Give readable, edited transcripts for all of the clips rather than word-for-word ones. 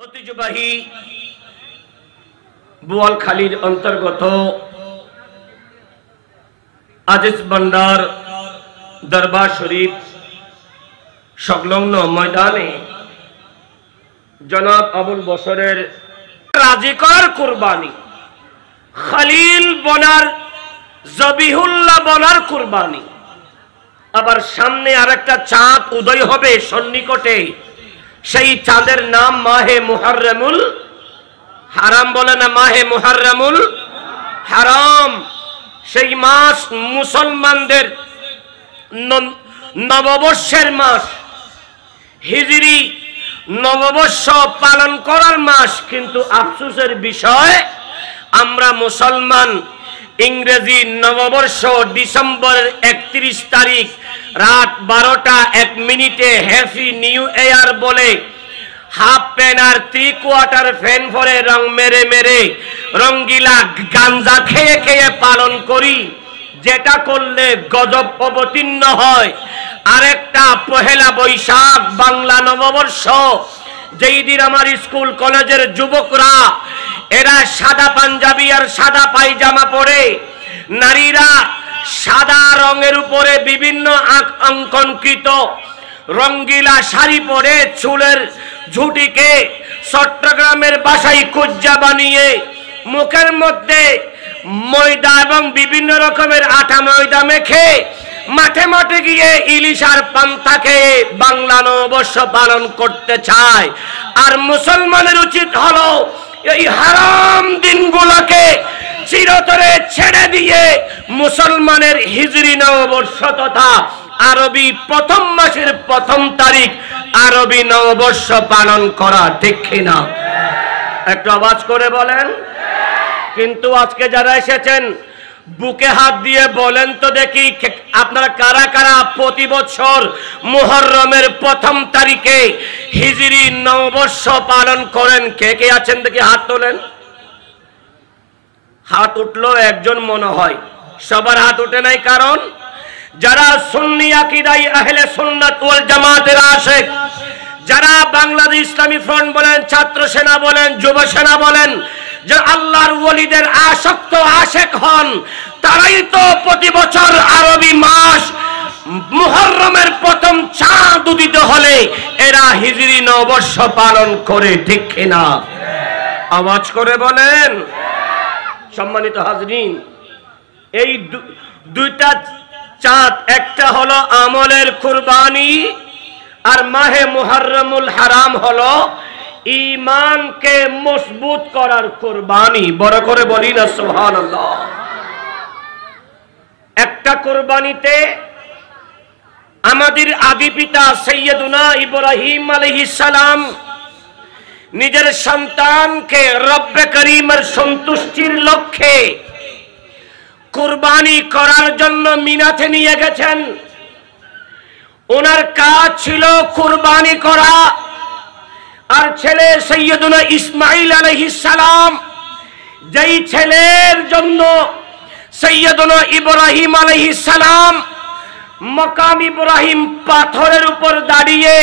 ঐতিহ্যবাহী বোয়ালখালীর অন্তর্গত আজিজ ভান্ডার দরবার শরীফ সংলগ্ন ময়দানে জনাব আবুল বশরের রাজি করার কুরবানি, খলিল বনার জবিহুল্লাহ বনার কুরবানি। আবার সামনে আরেকটা চাঁদ উদয় হবে সন্নিকটে, সেই চাঁদের নাম মাহে মুহররমুল হারাম। বলে না মাহে মুহররমুল হারাম। সেই মাস মুসলমানদের নববর্ষের মাস, হিজরি নববর্ষ পালন করার মাস। কিন্তু আফসোসের বিষয়, আমরা মুসলমান ইংরেজি নববর্ষ ডিসেম্বরের 31 তারিখ রাত 12টা 1 মিনিটে হ্যাপি নিউ ইয়ার বলে হাফ প্যান্ট আর 3/4 ফ্যান পরে রং মেরে মেরে রঙ্গিলা গাঞ্জা খেয়ে খেয়ে পালন করি, যেটা করলে গজব অবতীর্ণ হয়। আরেকটা পহেলা বৈশাখ বাংলা নববর্ষ, যেই দিন আমার স্কুল কলেজের যুবকরা এরা সাদা পাঞ্জাবি আর সাদা পায়জামা পরে, নারীরা সাদা রঙের উপরে বিভিন্ন অঙ্কনকৃত রঙ্গিলা শাড়ি পরে চুলের ঝুঁটিকে চট্টগ্রামের বাসায় কুজ্জা বানিয়ে মুখের মধ্যে ময়দা এবং বিভিন্ন রকমের আটা ময়দা মেখে মাঠে মাঠে গিয়ে ইলিশ আর পান্তা খেয়ে বাংলা নববর্ষ পালন করতে চায়। আর মুসলমানের উচিত হলো এই হারাম দিনগুলোকে চিরতরে ছেড়ে দিয়ে মুসলমানের হিজরি নববর্ষ তথা আরবি প্রথম মাসের 1 তারিখ আরবি নববর্ষ পালন করা, ঠিক কিনা? একটু আওয়াজ করে বলেন। কিন্তু আজকে যারা এসেছেন বুকে হাত দিয়ে বলেন তো দেখি, আপনারা কারা কারা প্রতি বছর মুহররমের 1 তারিখে হিজরি নববর্ষ পালন করেন? কে কে আছেন দেখি হাত তোলেন। হাত উঠলো একজন মনে হয়, সবার হাত উঠে নাই। কারণ যারা সুন্নি আকীদায় আহলে সুন্নাত ওয়াল জামাতের আশিক, যারা বাংলাদেশ ইসলামী ফ্রন্ট বলেন, ছাত্র সেনা বলেন, যুব সেনা বলেন, যে আল্লাহর ওলিদের আসক্ত আশিক হন, তারাই তো প্রতি বছর আরবি মাস মুহররমের 1 চাঁদ উদিত হলে এরা হিজরি নববর্ষ পালন করে, ঠিক কিনা? আওয়াজ করে বলেন। সম্মানিত হাজরিন, এই দুইটা চাঁদ, একটা হলো আমলের কুরবানি আর মাহে মুহররমুল হারাম হলো ঈমানকে মজবুত করার কুরবানি। বড় করে বলি না সুবহানাল্লাহ। একটা কুরবানিতে আমাদের আদি পিতা সাইয়্যিদুনা ইব্রাহিম আলাইহিস সালাম নিজের সন্তানকে রব্বে করিমের সন্তুষ্টির লক্ষ্যে কুরবানি করার জন্য মিনাতে নিয়ে গেছেন। ওনার কাজ ছিল কুরবানি করা। আর ছেলে সাইয়্যিদুনা ইসমাঈল আলাইহিস সালাম, যেই ছেলের জন্য সাইয়্যিদুনা ইব্রাহিম আলাইহিস সালাম মাকাম ইব্রাহিম পাথরের উপর দাঁড়িয়ে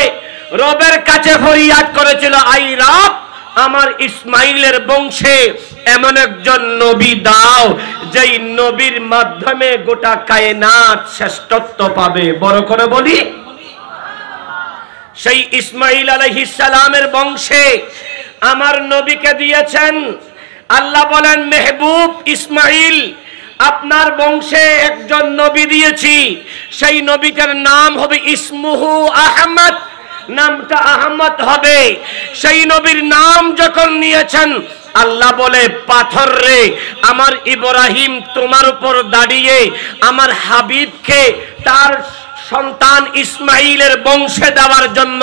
রবের কাছে ফরিয়াদ করেছিল, আই রব, আমার ইসমাইলের বংশে এমন একজন নবী দাও যেই নবীর মাধ্যমে গোটা কায়নাত শ্রেষ্ঠত্ব পাবে। বড় করে বলি। সেই ইসমাইল আলাইহিস সালামের বংশে আমার নবীকে দিয়েছেন। আল্লাহ বলেন, মেহবুব ইসমাইল, আপনার বংশে একজন নবী দিয়েছি, সেই নবীটার নাম হবে ইসমুহু আহমদ, নামটা আহমদ হবে। সেই নবীর নাম যখন নিয়েছেন, আল্লাহ বলে, পাথর রে, আমার ইব্রাহিম তোমার উপর দাঁড়িয়ে আমার হাবিবকে তার সন্তান ইসমাইলের বংশে দেওয়ার জন্য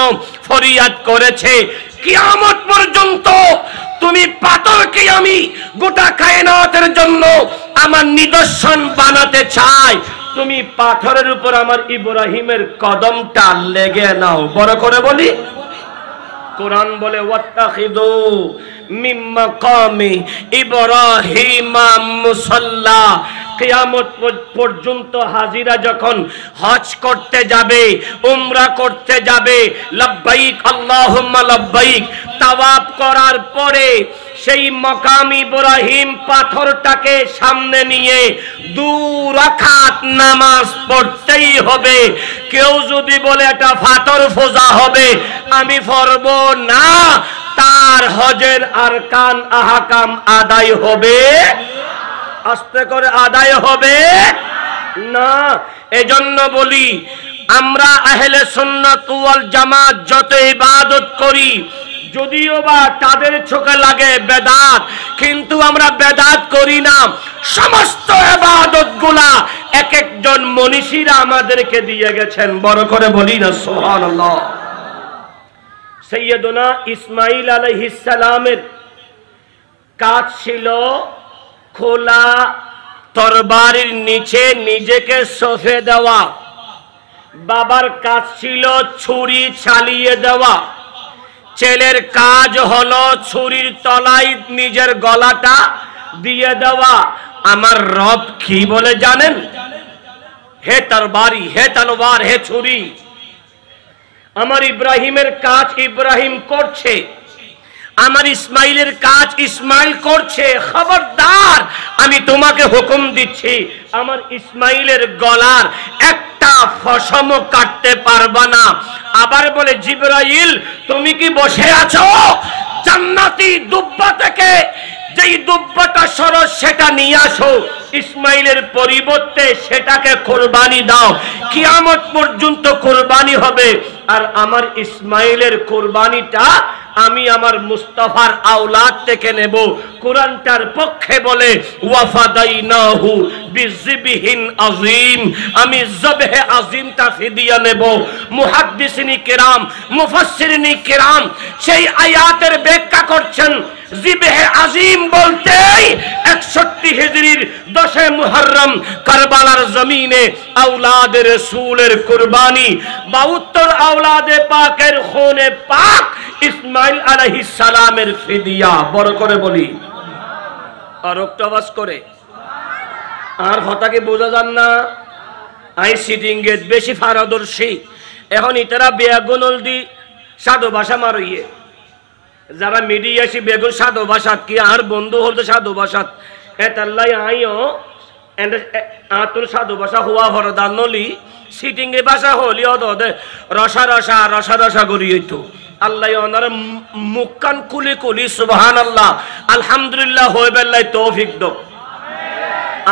ফরিয়াদ করেছে। কিয়ামত পর্যন্ত তুমি পাথরকে আমি গোটা কায়নাতের জন্য আমার নিদর্শন বানাতে চাই। তুমি পাথরের উপর আমার ইব্রাহিমের কদমটা লেগে নাও। বড় করে বলি। কোরআন বলে, ওয়াত্তাখিযু মিন মাকামি ইব্রাহিম মুসাল্লা, কিয়ামত পর্যন্ত হাজিরা যখন হজ করতে যাবে, উমরা করতে যাবে, লব্বাইক আল্লাহুম্মা লব্বাইক তাওয়াফ করার পরে সেই মাকাম ইব্রাহিম পাথরটাকে সামনে নিয়ে 2 রাকাত নামাজ পড়তেই হবে। কেউ যদি বলে এটা পাথর ফোজা হবে, আমি পড়ব না, তার হজের আরকান আহকাম আদায় হবে, আস্তে করে আদায় হবে না। এজন্য বলি, আমরা আহলে সুন্নাত ওয়াল জামাত যত ইবাদত করি, যদিও বা তাদের চোখে লাগে বেদাত, কিন্তু আমরা বেদাত করি না। সমস্ত ইবাদতগুলা এক একজন মনীষীরা আমাদেরকে দিয়ে গেছেন। বড় করে বলি না সুবহানাল্লাহ। সৈয়দনা ইসমাইল আলাইহিস সালামের কাজ ছিল খোলা তরবারির নিচে নিজেকে সঁপে দেওয়া। বাবার কাজ ছিল ছুরি চালিয়ে দেওয়া। ছেলের কাজ হলো ছুরির তলায় নিজের গলাটা দিয়ে দেওয়া। আমার রব কি বলে জানেন? হে তরবারি, হে তলোয়ার, হে ছুরি, আমার ইব্রাহিমের কাজ ইব্রাহিম করছে, আমার ইসমাইলের কাজ ইসমাইল করছে। খবরদার, আমি তোমাকে হুকুম দিচ্ছি, আমার ইসমাইলের গলার একটা ফসমও কাটতে পারবা না। আবার বলে, জিবরাইল তুমি কি বসে আছো? জান্নাতি দুব্বা থেকে যেই দুব্বাটা সরস সেটা নিয়ে আসো, ইসমাইলের পরিবর্তে সেটাকে কোরবানি দাও। কিয়ামত পর্যন্ত কোরবানি হবে। আর আমার ইসমাইলের কোরবানিটা আমি আমার মুস্তাফার আওলাদ থেকে নেব। কোরআনটার পক্ষে বলে, ওয়াফাদাইনাহু বিযিবহিন আযীম, আমি জবহে আযীমটা ফিদিয়া নেব। মুহাদ্দিসিনে কিরাম, মুফাসসিরিনে কিরাম সেই আয়াতের ব্যাখ্যা করছেন, জিবহে আযীম বলতেই 61 হিজরির 10 মুহররম কারবালার জমিনে আওলাদে রাসূলের কুরবানি, 72 আওলাদে পাকের খুনে পাক ইসমাইল আলাইহিস সালামের ফিদিয়া। বড় করে বলি, আর অক্টোবাস করে আর হতাকে বোঝা যান না। আই সিটিং গেট বেশি পারদর্শী। এখন ইতারা বেগুনল দি সাধু ভাষা মারইয়ে, যারা মিডিয়াসি বেগুন সাধু ভাষাত কি আর বন্ধু হল সাধু ভাষাত এতাল্লাই আইও আতুর সাধু ভাষা হওয়া ভরদান নলি সিটিং এ ভাষা হলি অদে রসা রসা রসা রসা করি হইতো। আল্লাহ ওনার মুক্কান কুলি কুলি সুবহানাল্লাহ আলহামদুলিল্লাহ হয়ে বেল্লাই তৌফিক দো।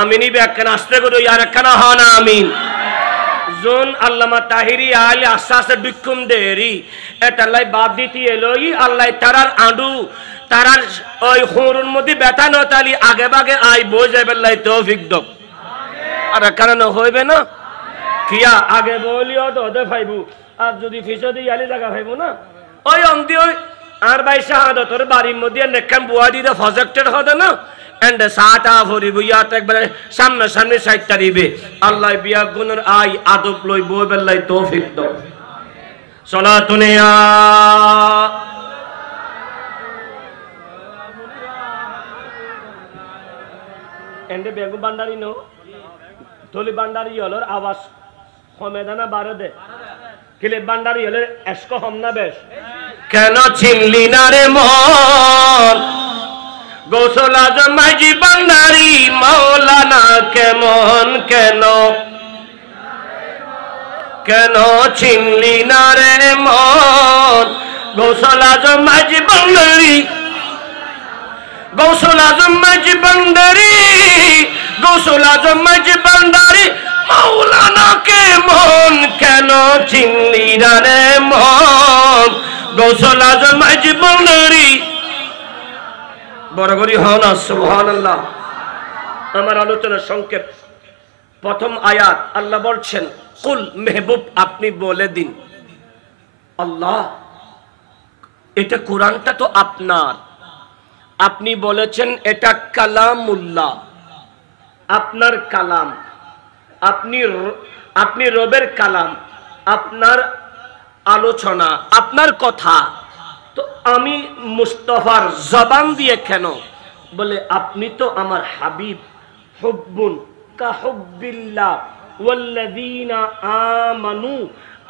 আমিনি ব্যাখ্যান আসতে করে আর একখানা হন আমিন। জোন আল্লামা তাহিরি আলী আস্তে আস্তে বিক্ষুম দেরি এটালাই বাদ দিতে এলোই আল্লাহ তারার আডু তারার ওই হুরুর মধ্যে ব্যথা নতালি আগে বাগে আই বই যাবে লাই তৌফিক দো। আর কারণ হইবে না কিয়া আগে বলিও তো ওদের ভাইবু, আর যদি ফিসদি আলি জায়গা ভাইবু না ওই অন্তি ওই আর ভাই শাহাদতর বাড়ির মধ্যে নেকান বুয়া দিতে প্রজেক্টেড হবে না এন্ড সাটা ভরিব ইয়াত একবারে সামনে সামনে সাইটটা দিবে। আল্লাহ বিয়া গুণের আই আদব লই বই বেল্লাই তৌফিক দাও। সালাতুন ইয়া এন্ড বেগু বান্ডারি নো থলি বান্ডারি হলর আওয়াজ কমেদানা বাড়ে দে কিলে বান্ডারি হলে এসকো হম না বেশ। কেন চিনলি না রে মন গোসল আজম মাঝি বান্ডারি মাওলানা কেমন কেন কেন চিনলি না রে মন গোসল আজম মাঝি বান্ডারি গোসল আজম মাঝি বান্ডারি গোসল আজম মাঝি বান্ডারি মাওলানা কেমন কেন চিনলি না রে মন গোসল আজম মাঝি বান্ডারি। বড় করি হন সুবহানাল্লাহ। আমার আলোচনার সংক্ষেপ। প্রথম আয়াত আল্লাহ বলছেন, কুল মেহবুব আপনি বলে দিন, আল্লাহ এটা কোরআনটা তো আপনার, আপনি বলেছেন এটা কালামুল্লাহ, আপনার কালাম, আপনি রবের কালাম, আপনার আলোচনা, আপনার কথা। তো আমি মুস্তাফার জবান দিয়ে কেন? বলে আপনি তো আমার হাবিব, হুব্বুন কাহুব্বিল্লাহ ওয়াল্লাযীনা আমানু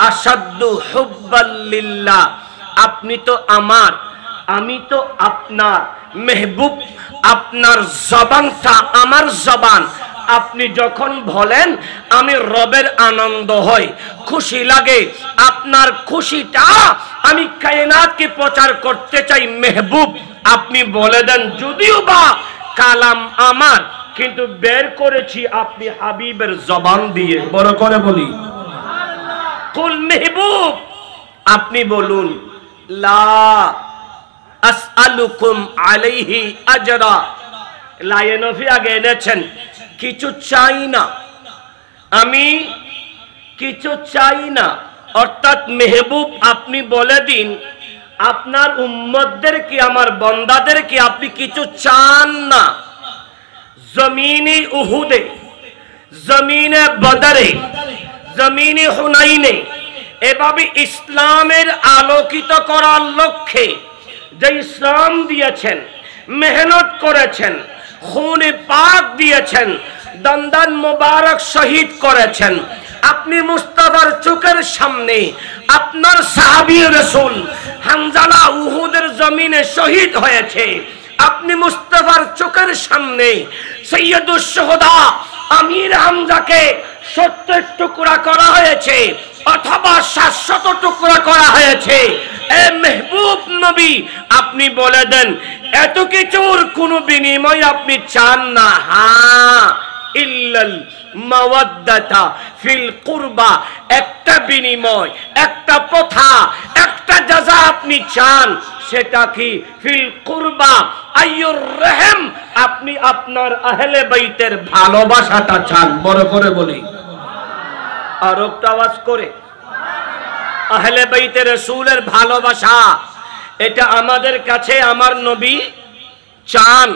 আশাদ্দু হুব্বাল লিল্লাহ। আপনি তো আমার, আমি তো আপনার মেহবুব, আপনার জবানটা আমার জবান। আপনি যখন বলেন আমি রবের আনন্দ হয়, খুশি লাগে। আপনার খুশিটা আমি কায়নাতকে প্রচার করতে চাই মেহবুব। আপনি বলে দেন যদিও বা কালাম আমার, কিন্তু বের করেছি আপনি হাবিবের জবান দিয়ে। বড় করে বলি কুল মেহবুব, আপনি বলুন লা আসআলুকুম আলাইহি আজরা। লায়নফি আগে এনেছেন, কিছু চাই না, আমি কিছু চাই না। অর্থাৎ মেহবুব আপনি বলে দিন আপনার উম্মতদের কি, আমার বান্দাদের কি আপনি কিছু চান না। জমিনে উহুদে, জমিনে বদরে, জমিনে হুনাইনে এভাবে ইসলামের আলোকিত করার লক্ষ্যে যে ইসলাম দিয়েছেন, মেহনত করেছেন, খুনে পাক দিয়েছেন, দন্দান মুবারক শহীদ করেছেন। আপনি মুস্তাফার চোখের সামনে আপনার সাহাবী রাসূল হামজালা উহুদের জমিনে শহীদ হয়েছে। আপনি মুস্তাফার চোখের সামনে সৈয়দুশ শুহাদা আমির হামজাকে 70 টুকরা করা হয়েছে অথবা 700 টুকরা করা হয়েছে। এ মেহবুব নবী, আপনি বলে দেন এত কিছুর কোনো বিনিময় আপনি চান না। হ্যাঁ, ইল্লাল মাওয়াদ্দাতা ফিল কুরবা, একটা বিনিময়, একটা প্রথা, একটা জাযা আপনি চান। সেটা কি? ফিল কুরবা আইয়ুর রহম, আপনি আপনার আহলে বাইতের ভালোবাসাটা চান। বড় করে বলি আর একটা আওয়াজ করে, আহলে বাইতে রাসূলের ভালোবাসা, এটা আমাদের কাছে আমার নবী চান।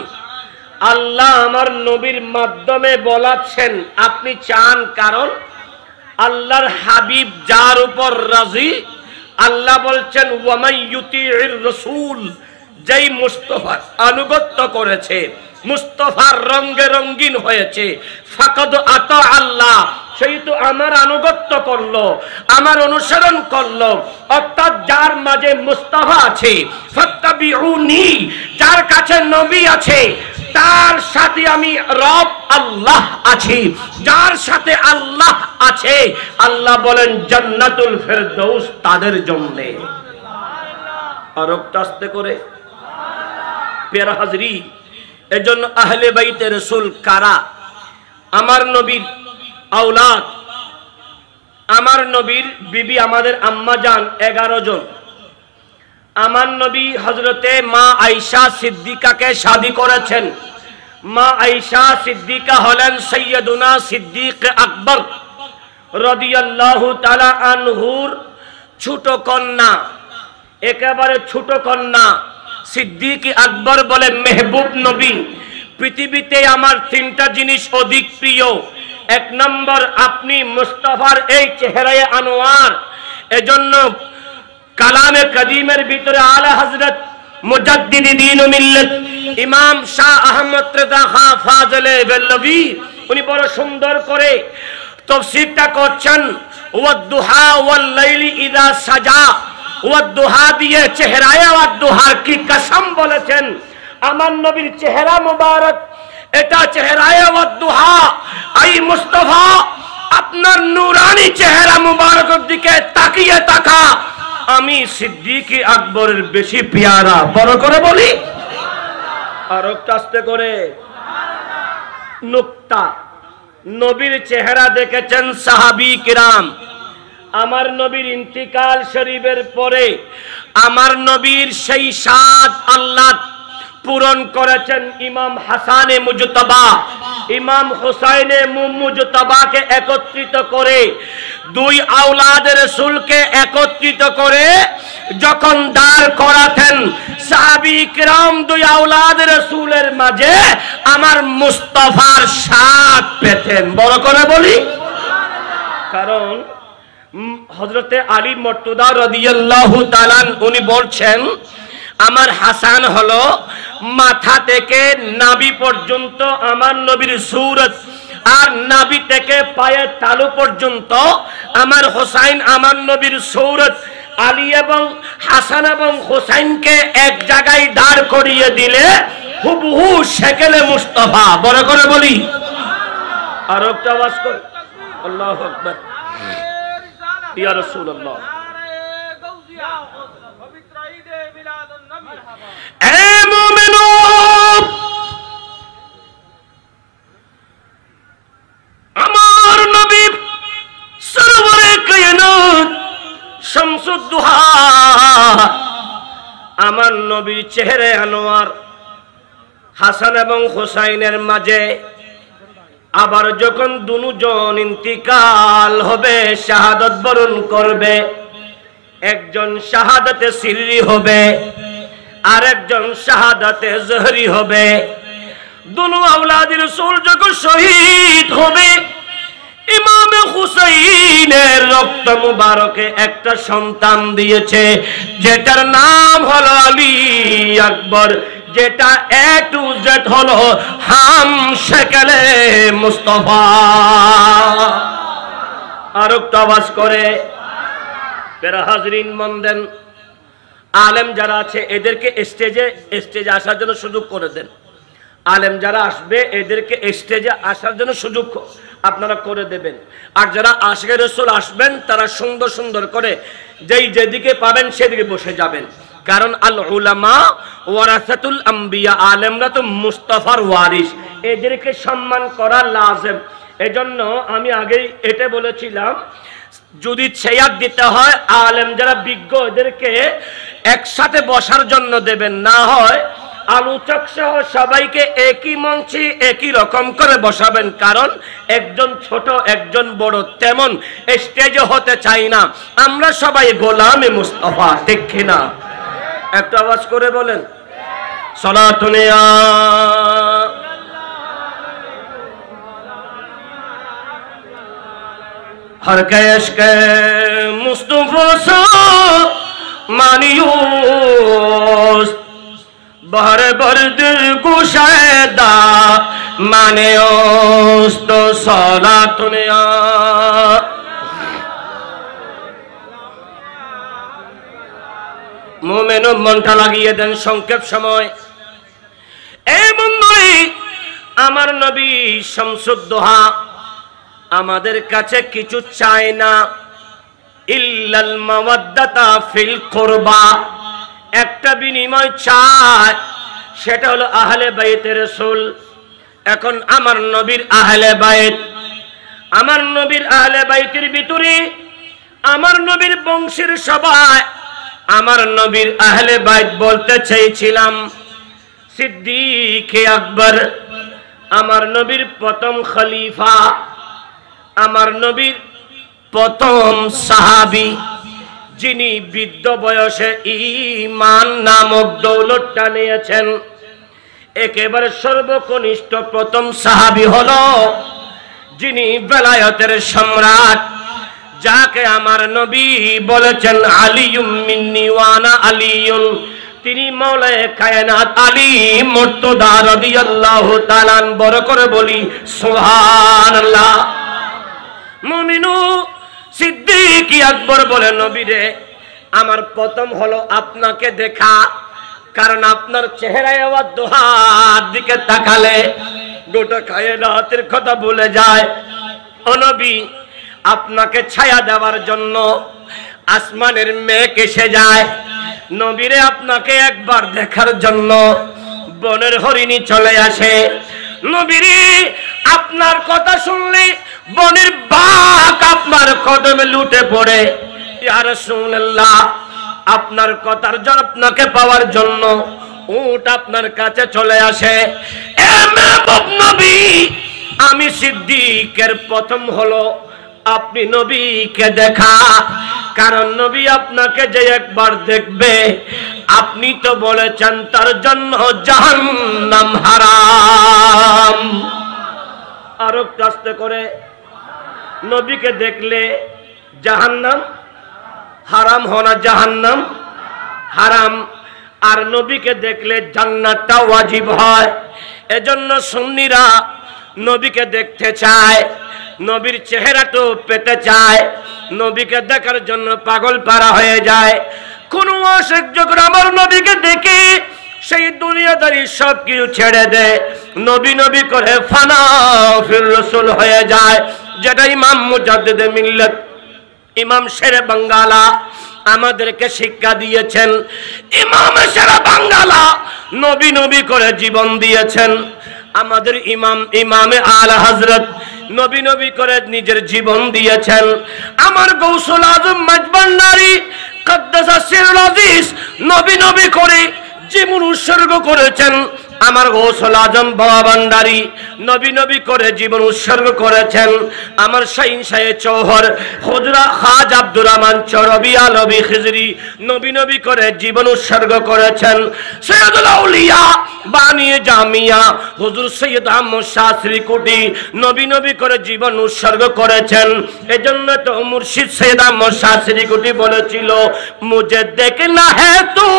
আল্লাহ আমার নবীর মাধ্যমে বলাচ্ছেন আপনি চান, কারণ আল্লাহর হাবিব যার উপর রাজি, আল্লাহ বলছেন ওয়ামাই ইউতিউর রাসূল, যেই মুস্তাফার আনুগত্য করেছে, মুস্তাফার রঙে রঙিন হয়েছে, ফাকাদ আতা আল্লাহ, সেই তো আমার আনুগত্য করলো, আমার অনুসরণ করলো। অর্থাৎ যার মাঝে মুস্তাফা আছে, ফাত্তাবিউনি, যার কাছে নবী আছে, তার সাথে আমি রব আল্লাহ আছি। যার সাথে আল্লাহ আছে, আল্লাহ বলেন জান্নাতুল ফেরদৌস তাদের জন্য। আর আস্তে করে প্যারা হাজরি, এজন্য আহলে বাইতে রাসূল কারা? আমার নবীর আওলাদ, আমার নবীর বিবি আমাদের আম্মা জান 11 জন। আমার নবী হযরতে মা আয়েশা সিদ্দিকাকে শাদী করেছেন। মা আয়েশা সিদ্দিকা হলেন সৈয়দুনা সিদ্দিক আকবর রাদিয়াল্লাহু তাআলা আনহুর ছোট কন্যা, একেবারে ছোট কন্যা। সিদ্দিক আকবর বলে মেহবুব নবী, পৃথিবীতে আমার 3টা জিনিস অধিক প্রিয়। 1 নম্বর আপনি মুস্তাফার এই চেহারায়ে আনোয়ার। এজন্য কালামে কাদিমের ভিতরে আলা হযরত মুজাদ্দিদ দ্বীন ও মিল্লাত ইমাম শাহ আহমদ রেজা খান ফাজলে বেলভি উনি বড় সুন্দর করে তাফসীরটা করছেন। ওয়াদ-দুহা ওয়াল-লাইলি ইযা সাজা, ওয়াদ-দুহা দিয়ে চেহারায়ে ওয়াদ-দুহার কি কসম বলেছেন। আমার নবীর চেহারা মুবারক, এটা চেহারায়ে ওয়াদ-দুহা। আই মুস্তাফা, আপনার নূরানি চেহারা মুবারকের দিকে তাকিয়ে তাকা, আমি সিদ্দিক আকবরের বেশি পেয়ারা। বড় করে বলি আর আস্তে করে নুকতা। নবীর চেহারা দেখেছেন সাহাবী কিরাম। আমার নবীর ইন্তিকাল শরীফের পরে আমার নবীর সেই সাদ আল্লাহ পূরণ করেছেন ইমাম হাসানে মুজতবা, ইমাম হুসাইনে মুজতবাকে একত্রিত করে, 2 আওলাদের রাসূলকে একত্রিত করে যখন দাঁড় করাতেন, সাহাবী কিরাম 2 আওলাদের রাসূলের মাঝে আমার মুস্তাফার সাথ পেতেন। বড় করে বলি, কারণ হযরতে আলী মুর্তজা রাদিয়াল্লাহু তাআলা উনি বলছেন আমার হাসান হলো মাথা থেকে নাভি পর্যন্ত আমার নবীর সূরত, আর নাভি থেকে পায়ের তালু পর্যন্ত আমার হোসাইন আমার নবীর সৌরত আলী এবং হাসান এবং হোসাইনকে এক জায়গায় দাঁড় করিয়ে দিলে হুবহু শেকেলে মুস্তাফা। বড় করে বলি আর একটা আওয়াজ করে আল্লাহু আকবার ইয়া রাসূলুল্লাহ। এ মুমিনুন, আমার নবী সরওয়ারে কায়নাত শামসুদ দুহা আমার নবীর চেহারা আনোয়ার হাসান এবং হোসাইনের মাঝে আবার যখন দুজন ইন্তিকাল হবে, শাহাদাত বরণ করবে, একজন শাহাদাতে সিররি হবে আর একজন শাহাদাতে জহরি হবে। দুনো আওলাদ রাসূল যখন শহীদ হবে, ইমাম হুসাইনের রক্ত মুবারকে একটা সন্তান দিয়েছে যেটার নাম হলো আলী আকবর, যেটা এ টু জেড হলো হাম শেকেলে মুস্তাফা। আর একটা আওয়াজ করে পেরা হাজরিন মন দেন, আলেম যারা আছে এদেরকে স্টেজে আসার জন্য সুযোগ করে দেন। আলেম যারা আসবে এদেরকে স্টেজে আসার জন্য সুযোগ আপনারা করে দেবেন। আর যারা আশিকে রাসূল আসবেন তারা সুন্দর সুন্দর করে যেদিকে পাবেন সেদিকে বসে যাবেন, কারণ আল উলামা ওয়ারাসাতুল আম্বিয়া, আলেমরা তো মুস্তাফার ওয়ারিস, এদেরকে সম্মান করা লাজেম। এজন্য আমি আগেই এটা বলেছিলাম, যদি চেয়ার দিতে হয় আলেম যারা বিজ্ঞ এদেরকে একসাথে বসার জন্য দেবেন, না হয় আলোচক সহ সবাইকে একই মঞ্চে একই রকম করে বসাবেন, কারণ একজন ছোট একজন বড় তেমন স্টেজে হতে চাই না। আমরা সবাই গোলামে মুস্তাফা, ঠিক কিনা? একটা আওয়াজ করে বলেন সালাতুন ইয়া हर कैश के मुस्तफा सा मानियोस बहर बर्द गुशायदा मानियोस तो सालातुन या मोमेनो मनटा লাগিয়ে দেন সংক্ষেপ সময়। এই বন্ধুই আমার নবী শামসুদ দুহা আমাদের কাছে কিছু চায় না, ইল্লাল মাওয়াদ্দাতা ফিল কুরবা, একটা বিনিময় চায়, সেটা হলো আহলে বাইতে রাসূল। এখন আমার নবীর আহলে বাইত, আমার নবীর আহলে বাইতের ভিতরে আমার নবীর বংশের সবাই আমার নবীর আহলে বাইত বলতে চাইছিলাম সিদ্দিক আকবর, আমার নবীর প্রথম খলিফা, আমার নবীর প্রথম সাহাবী, যিনি বৃদ্ধ বয়সে ঈমান নামক দৌলতটা নিয়েছেন। একেবারে সর্বকনিষ্ঠ প্রথম সাহাবী হলো যিনি বেলায়েতের সম্রাট, যাকে আমার নবী বলেছেন আলিয়ুম মিন্নি ওয়া আনা আলিয়ুন, তিনি মাওলায়ে কায়নাত আলী মুর্তদা রাদিয়াল্লাহু তাআলা। বড় করে বলি সুবহানাল্লাহ। মুমিনু সিদ্দিক আকবর বলে, নবীরে আমার প্রথম হলো আপনাকে দেখা, কারণ আপনার চেহারায় আবার দোহার দিকে তাকালে গোটা কায়নাতের কথা ভুলে যায়। ও নবী, আপনাকে ছায়া দেওয়ার জন্য আসমানের মেঘ এসে যায়। নবীরে আপনাকে একবার দেখার জন্য বনের হরিণী চলে আসে। নবীরে আপনার কথা শুনলে বনের বাঘ আপনার কদমে লুটে পড়ে। ইয়া রাসূলুল্লাহ, আপনার কথার জন্য আপনাকে পাওয়ার জন্য উট আপনার কাছে চলে আসে। এ মাহবুব নবী, আমি সিদ্দিকের প্রথম হলো আপনি নবীকে দেখা, কারণ নবী আপনাকে যে একবার দেখবে, আপনি তো বলেছেন তার জন্য জাহান্নাম হারাম। আরো আস্তে করে, নবীকে দেখলে জাহান্নাম হারাম হনা, জাহান্নাম হারাম, আর নবীকে দেখলে জান্নাতটা ওয়াজিব হয়। এজন্য সুন্নিরা নবীকে দেখতে চায়, নবীর চেহারাটা পেতে চায়, নবীকে দেখার জন্য পাগল পারা হয়ে যায়। কোন আশিক যখন আমার নবীকে দেখে সেই দুনিয়াদারি সব কিছু ছেড়ে দেয়, নবী নবী করে ফানা ফির রাসূল হয়ে যায়। যেটা ইমাম মুজাদ্দিদ মিল্লাত ইমাম শেরে বাঙ্গালা আমাদেরকে শিক্ষা দিয়েছেন। ইমাম শেরে বাঙ্গালা নবী নবী করে জীবন দিয়েছেন। আমাদের ইমামে আলা হযরত নবী নবী করে নিজের জীবন দিয়েছেন। আমার গৌসুল আজম মাজবান্ডারি কদ্দাসা সিরুল আজিজ নবী নবী করে জীবন উৎসর্গ করেছেন। আমার গৌসুল আজম বাবা ভান্ডারী নবী নবী করে জীবন উৎসর্গ করেছেন। আমার শাহিন শাহে চৌহর হুজরা খাজ আব্দুর রহমান চরবি আলবি খিজরি নবী নবী করে জীবন উৎসর্গ করেছেন। সৈয়দুল আউলিয়া বানিয়ে জামিয়া হুজুর সৈয়দ আহমদ শাহ শ্রীকুটি নবী নবী করে জীবন উৎসর্গ করেছেন। এজন্য তো মুর্শিদ সৈয়দ আহমদ শাহ শ্রীকুটি বলেছিল, মুঝে দেখনা হ্যায় তু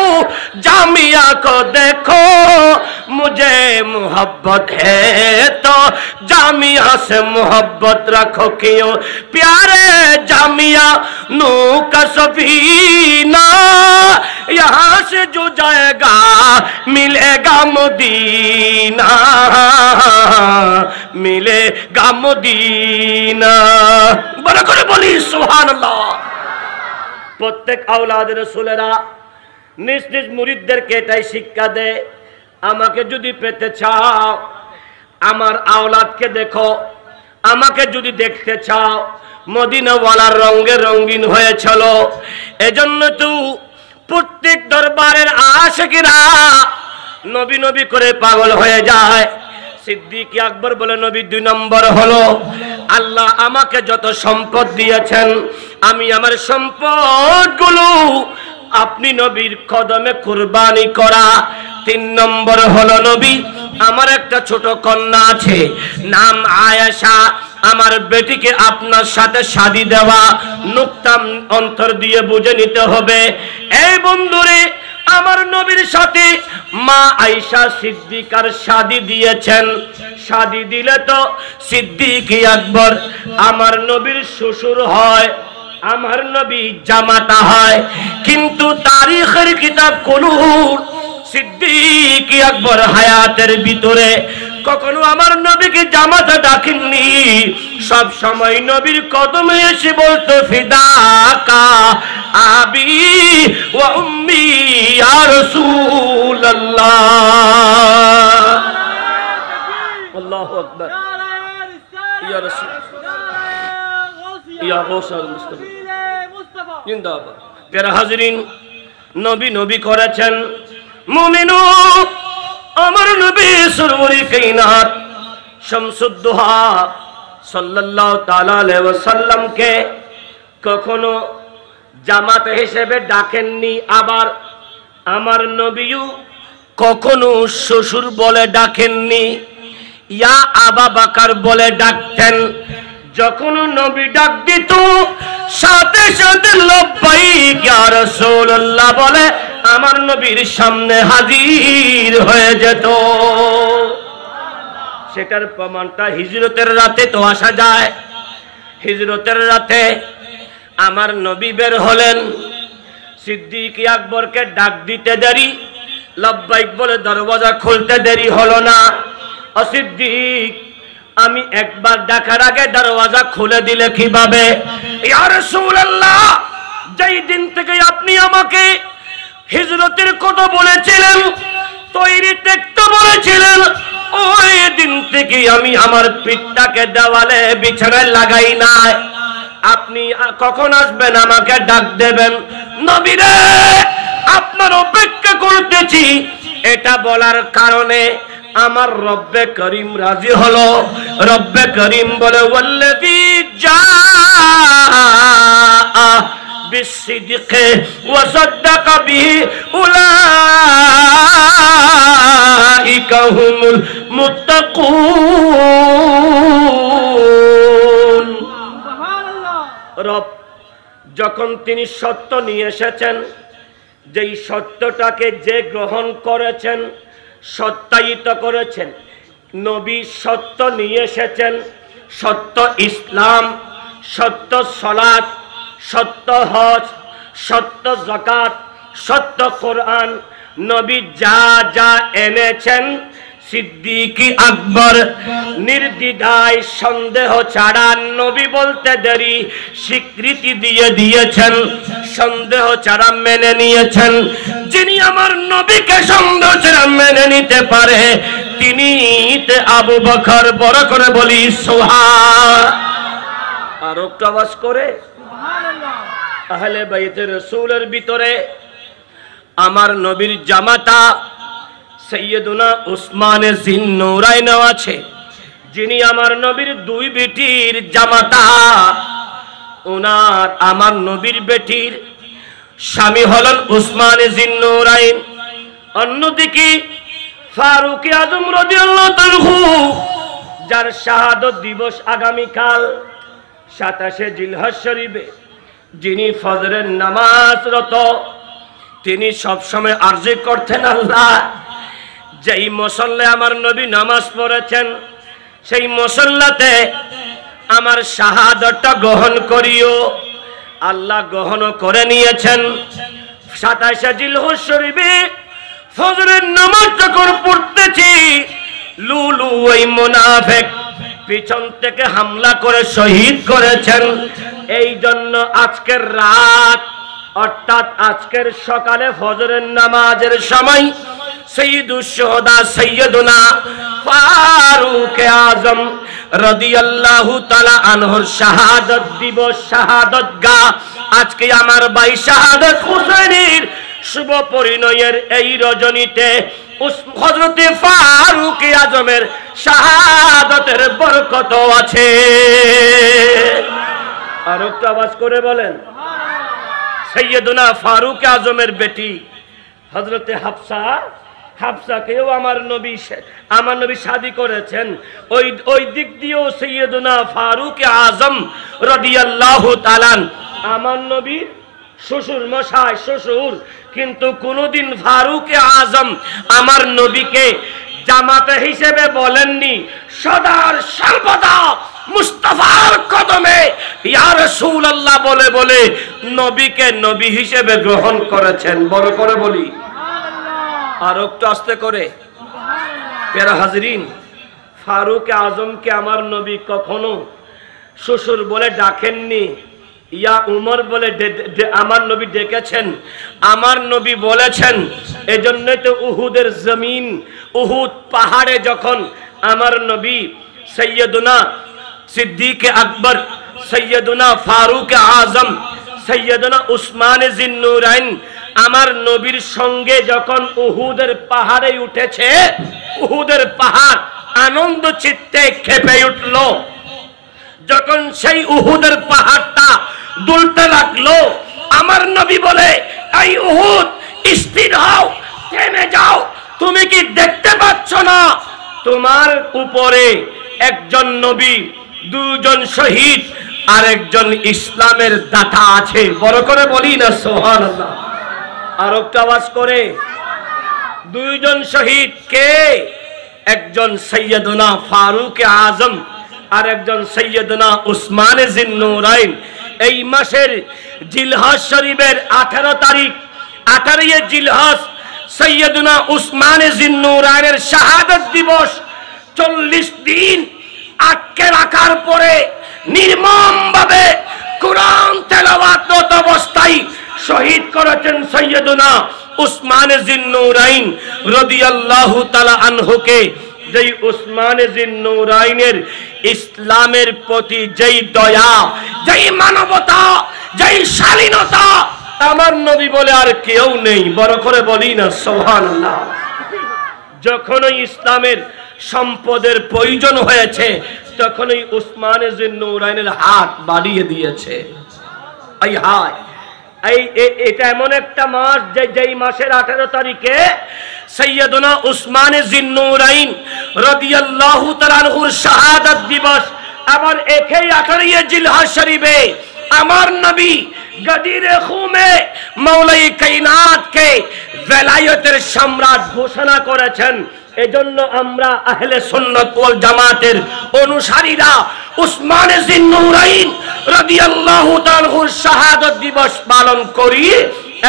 জামিয়া কো দেখো, मुझे मोहब्बत है तो जामिया से मोहब्बत रखो, क्यों प्यारे जामिया नू का सफीना यहाँ से जो जाएगा मिलेगा मदीना, मिलेगा मदीना। बड़ा करे बोली सुभानाल्लाह। प्रत्येक औलाद रसूलेरा निज निज मुरीदদেরকে এটাই শিক্ষা দেয়, আমাকে যদি পেতে চাও আমার আওলাদকে দেখো, আমাকে যদি দেখতে চাও মদিনাওয়ালার রঙে রঙিন হয়ে চলো। এজন্য তো প্রত্যেক দরবারের আশিকরা নবী নবী করে পাগল হয়ে যায়। সিদ্দিক আকবর বলে নবী 2 নম্বর হলো আল্লাহ আমাকে যত সম্পদ দিয়েছেন আমি আমার সম্পদগুলো আপনি নবীর কদমে কুরবানি করা। 3 নম্বর হলো নবী আমার একটা ছোট কন্যা আছে নাম আয়েশা, আমার বেটিকে আপনার সাথে শাদী দেওয়া। নুকতা অন্তর দিয়ে বুঝে নিতে হবে। এই বন্ধুরে আমার নবীর সাথে মা আয়েশা সিদ্দিকার শাদী দিয়েছেন। শাদী দিলে তো সিদ্দিক আকবর আমার নবীর শ্বশুর হয়, আমার নবী জামাতা হয়। কিন্তু তারিখের কিতাব খুলুন, সিদ্দিক আকবর হায়াতের ভিতরে কখনো আমার নবীকে জামাতা ডাকেননি। সব সময় নবীর কদমে এসে বলতো ফিদাকা আবি ওয়া উম্মি ইয়া রাসূলুল্লাহ। আল্লাহু আকবার ইয়া রাসূল ইয়া গৌসুল মুস্তাফা জিন্দাবাদ। প্যারা হাজরিন, নবী নবী করেছেন মুমিনু আমার নবী সরওয়ারে কায়নাত শামসুদ্দোহা সাল্লাল্লাহু তাআলা আলাইহি ওয়াসাল্লামকে কখনো জামাত হিসেবে ডাকেননি। আবার আমার নবীও কখনো শ্বশুর বলে ডাকেননি, ইয়া আবা বকর বলে ডাকতেন। যখন নবী ডাক দিত সাথে সাথে লব্বাইক ইয়া রাসূলুল্লাহ বলে আমার নবীর সামনে হাজির হয়ে যেত। সেটার প্রমাণটা হিজরতের রাতে তো আসা যায়। হিজরতের রাতে আমার নবী বের হলেন, সিদ্দিক আকবরকে ডাক দিতে দেরি, লব্বাইক বলে দরওয়াজা খুলতে দেরি হলো না। ও সিদ্দিক, আমি একবার ডাকার আগে দরওয়াজা খুলে দিলে কিভাবে? ইয়া রাসূলুল্লাহ, যেই দিন থেকে আপনি আমাকে হিজরতের কথা বলেছিলেন, তৈরি দেখতে বলেছিলেন, ওই দিন থেকে আমি আমার পিঠটাকে দেওয়ালে বিছানায় লাগাই নাই। আপনি কখন আসবেন আমাকে ডাক দেবেন? নবী রে, আপনার অপেক্ষা করতেছি। এটা বলার কারণে আমার রব্বে করিম রাজি হলো। রব্বে করিম বলে ওয়াল্লাযী জাআ বিসসিদকি ওয়া সাদ্দাকা বিহি উলাইকা হুমুল মুত্তাকুন। সুবহানাল্লাহ। রব যখন তিনি সত্য নিয়ে এসেছেন, যেই সত্যটাকে যে গ্রহণ করেছেন, সত্যায়িত করেছেন, নবী সত্য নিয়ে এসেছেন, সত্য ইসলাম, সত্য সালাত, সত্য হজ, সত্য যাকাত, সত্য কোরআন। নবী যা যা এনেছেন সিদ্দিক আকবর নির্দ্বিধায় সন্দেহ ছাড়া নবী বলতে দেরি স্বীকৃতি দিয়ে দিয়েছেন, সন্দেহ ছাড়া মেনে নিয়েছেন। যিনি আমার নবীকে সন্দেহ ছাড়া মেনে নিতে পারে তিনি আবু বকর। বড় করে বলি সুবহান। আর একটু আওয়াজ করে সুবহানাল্লাহ। আহলে বাইতে রাসূলের ভিতরে আমার নবীর জামাতা সৈয়দুনা উসমানে জিন্নুরাইন আছে, যিনি আমার নবীর দুই বেটির জামাতা। ওনার আমার নবীর বেটির স্বামী হলেন উসমানে জিন্নুরাইন। অন্যদিকে ফারুক আজম রাদিয়াল্লাহু তাআলা যার শাহাদত দিবস আগামীকাল 27শে জিলহজ শরীফে, যিনি ফজরের নামাজরত, তিনি সবসময় আরজি করতেন আল্লাহ যেই মুসল্লায় আমার নবী নামাজ পড়েছেন সেই মুসল্লাতে আমার শাহাদাতটা গ্রহণ করিও। আল্লাহ গ্রহণ করে নিয়েছেন। 27শে জিলহজ শরীফে ফজরের নামাজ যখন পড়তেছি লুলু ওই মুনাফিক পিছন থেকে হামলা করে শহীদ করেছেন। এই জন্য আজকের রাত অর্থাৎ আজকের সকালে ফজরের নামাজের সময় সৈয়দুশ শুহাদা সৈয়দুনা ফারুক আজম রাদিয়াল্লাহু তাআলা আনহুর শাহাদাত দিবস, শাহাদাত গা। আজকে আমার ভাই শাহাদাত হুসাইনের শুভ পরিণয়ের এই রজনীতে হযরতে ফারুক আজমের শাহাদাতের বরকত আছে। আর একটু আওয়াজ করে বলেন সৈয়দুনা ফারুক আজমের বেটি হযরতে হাফসা, হাফসাকেও আমার নবী শাদী করেছেন। ওই দিক দিয়েও সৈয়দুনা ফারুক আজম রাদিয়াল্লাহু তাআলা আমার নবীর শ্বশুর মশাই, শ্বশুর। কিন্তু কোনদিন ফারুক আজম আমার নবীকে জামাতা হিসেবে বলেননি, সদার সর্বদা মুস্তাফার কদমে ইয়া রাসূলুল্লাহ বলে বলে নবীকে নবী হিসেবে গ্রহণ করেছেন। বড় করে বলি সুবহানাল্লাহ। আর একটু আস্তে করে সুবহানাল্লাহ। প্যারা হাজরিন, ফারুক আজমকে আমার নবী কখনো শ্বশুর বলে ডাকেননি, ইয়া উমর বলে আমার নবী ডেকেছেন। আমার নবী বলেছেন, এজন্যই তো উহুদের জমিন, উহুদ পাহাড়ে যখন আমার নবী সৈয়দুনা সিদ্দিক আকবর, সৈয়দুনা ফারুক আজম, সৈয়দুনা উসমানে জিন্নুরাইন আমার নবীর সঙ্গে যখন উহুদের পাহাড়ে উঠেছে, উহুদের পাহাড় আনন্দ চিত্তে খেপে উঠল। যখন সেই উহুদের পাহাড়টা দুলতে লাগলো, আমার নবী বলে, এই উহুদ স্থির হও, থেমে যাও। তুমি কি দেখতে পাচ্ছ না তোমার উপরে একজন নবী, দুজন শহীদ আর একজন ইসলামের দাতা আছে? বড় করে বলি না সুবহানাল্লাহ। আর একটু আওয়াজ করে, দুইজন শহীদ কে? একজন সৈয়দুনা ফারুক আজম আর একজন সৈয়দুনা উসমানে জিন্নুরাইন। এই মাসের জিলহজ শরীফের 18 তারিখ, 18 জিলহজ সৈয়দুনা উসমানে জিন্নুরাইনের শাহাদাত দিবস। 40 দিন আটকে রাখার পরে নির্মমভাবে কুরআন তেলাওয়াতরত অবস্থায় শহীদ করেছেন সৈয়দুনা উসমানে জিন্নুরাইন রাদিয়াল্লাহু তাআলা আনহুকে। যেই উসমানে জিন্নুরাইনের ইসলামের প্রতি যেই দয়া, যেই মানবতা, যেই শালীনতা আমার নবী বলে আর কেউ নেই। বড় করে বলি না সুবহানাল্লাহ। যখনই ইসলামের সম্পদের প্রয়োজন হয়েছে তখনই উসমানে জিন্নুরাইনের হাত বাড়িয়ে দিয়েছে। এই হায়, এটা এমন একটা মাস যেই মাসের 18 তারিখে সৈয়দুনা উসমানে জিন্নুরাইন রাদিয়াল্লাহু তাআলা আনহুর শাহাদাত দিবস। আবার একই 18 জিলহজ শরীফে আমার নবী গদিরে খুমে মাওলাই কায়নাতকে বেলায়েতের সম্রাট ঘোষণা করেছেন। এজন্য আমরা আহলে সুন্নাত ওয়াল জামাতের অনুসারীরা উসমান জিন্নুরাইন রাদিয়াল্লাহু তাআলা শাহাদাত দিবস পালন করি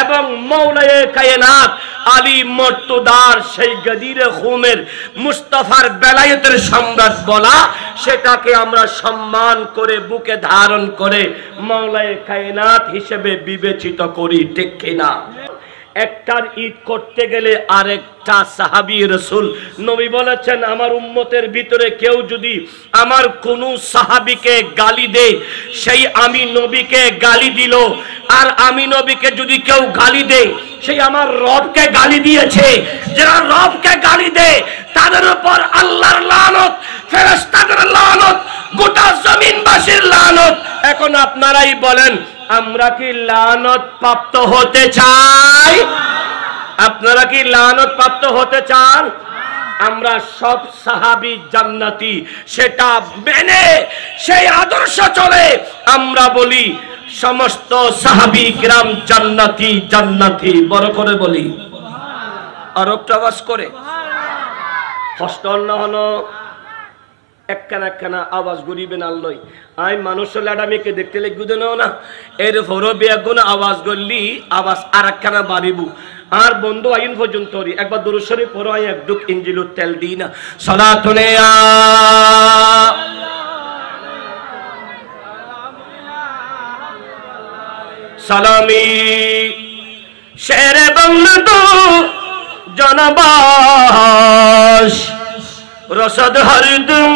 এবং মাওলাই কায়নাত আলী মর্তুদার সেই গদিরে খুমের মুস্তাফার বেলায়েতের সম্রাট বলা, সেটাকে আমরা সম্মান করে বুকে ধারণ করে মাওলাই কায়নাত হিসেবে বিবেচিত করি, ঠিক কিনা? একটার ঈদ করতে গেলে আরেকটা সাহাবী রাসূল নবী বলেছেন, আমার উম্মতের ভিতরে কেউ যদি আমার কোন সাহাবীকে গালি দেয়, সেই আমি নবীকে গালি দিল। আর আমি নবীকে যদি কেউ গালি দেয়, সেই আমার রবকে গালি দিয়েছে। যারা রবকে গালি দেয় তাদের উপর আল্লাহর লানত, ফেরেশতাদের লানত, গোটা জমিনবাসীর লানত। এখন আপনারাই বলেন, আমরা কি লানত প্রাপ্ত হতে চাই? আপনারা কি লানত প্রাপ্ত হতে চান? আমরা সব সাহাবী জান্নাতি, সেটা মেনে সেই আদর্শ চলে আমরা বলি সমস্ত সাহাবী কিরাম জান্নাতি জান্নাতি। বড় করে বলি, আর একটা আওয়াজ করে কষ্ট না হলো একখানা একখানা আওয়াজ গরিবেন আল্লই। আই মানুষ লাডামিকে দেখতে লেগে দেও না, এর ফরো বেগুন আওয়াজ গল্লি আওয়াজ আর একখানা বাড়িব। আর বন্ধু আইন পর্যন্ত একবার দুরূদ শরীফ পড়ো, আই একদুক ইঞ্জিলুত তেল দিই না। সালাতুনে সালামি শেরে বাংলা জনবাস রসদ হরদম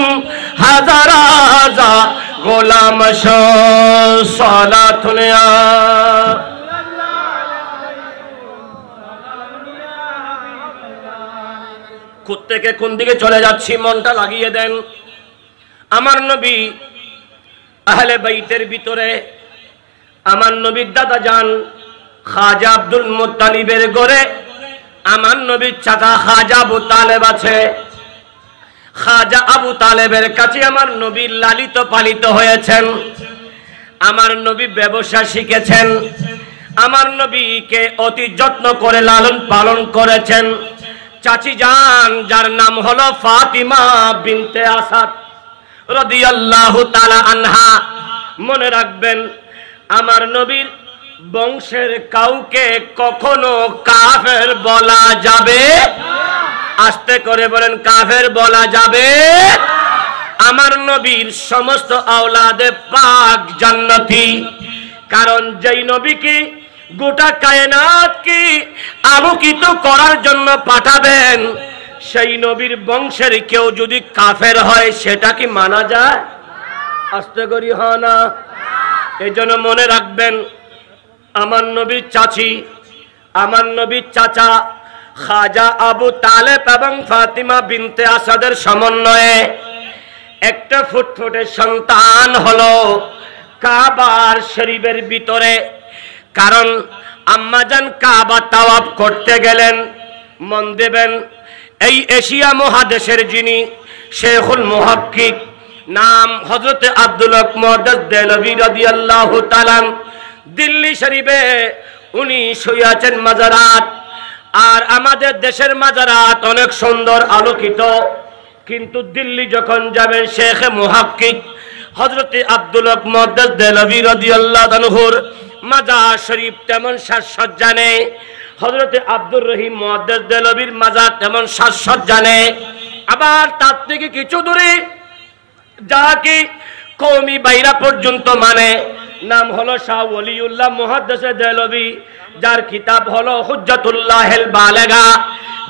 হাজার হাজার গোলাম সালাতুনে থেকে কোন দিকে চলে যাচ্ছি মনটা লাগিয়ে দেন। আমার নবী আহলে বাইতের ভিতরে আমার নবীর দাদা যান খাজা আব্দুল মুত্তালিবের ঘরে আমার নবীর চাচা খাজা আবু তালেব আছে। খাজা আবু তালেবের কাছে আমার নবী লালিত পালিত হয়েছেন। আমার নবী ব্যবসা শিখেছেন। আমার নবীকে অতি যত্ন করে লালন পালন করেছেন। চাচি যান যার নাম হলো ফাতিমা বিনতে আসাদ রাদিয়াল্লাহু তাআলা আনহা। মনে রাখবেন, আমার নবীর বংশের কাউকে কখনো কাফের বলা যাবে? আস্তে করে বলেন, কাফের বলা যাবে? আমার নবীর সমস্ত আওলাদে পাক জান্নাতি। কারণ যেই নবীকে গোটা কায়নাতকে আলোকিত করার জন্য পাঠাবেন, সেই নবীর বংশের কেউ যদি কাফের হয় সেটা কি মানা যায়? আস্তে করি হয় না। এই জন্য মনে রাখবেন, আমার নবীর চাচি, আমার নবীর চাচা খাজা আবু তালেব এবং ফাতিমা বিনতে আসাদের সমন্বয়ে একটা ফুটফুটে সন্তান হলো কাবার শরীফের ভিতরে। কারণ আম্মাজান কাবা তাওয়াফ করতে গেলেন। মন দেবেন, এই এশিয়া মহাদেশের যিনি শেখুল মুহাক্কিক, নাম হযরতে আব্দুল হক মুহাদ্দিস দেহলভী রাদিয়াল্লাহু তাআলা, দিল্লি শরীফে উনি শুয়ে আছেন মাজারাত। আর আমাদের দেশের মাজারাত অনেক সুন্দর আলোকিত, কিন্তু দিল্লি যখন যাবেন শেখ মুহাক্কিক হযরতে আব্দুল হক মুহাদ্দিস দেহলভী রাদিয়াল্লাহু আনহুর মাজার শরীফ তেমন সাজসজ্জা নেই। হযরতে আব্দুর রহিম মুহাদ্দিস দেহলভীর মাজার তেমন সাজসজ্জা নেই। আবার তার থেকে কিছু দূরে যাকে কওমি বাইরা পর্যন্ত মানে, নাম হলো শাহ ওলিউল্লাহ মুহাদ্দিস দেহলভী, যার কিতাব হলো হুজ্জাতুল্লাহিল বালেগা,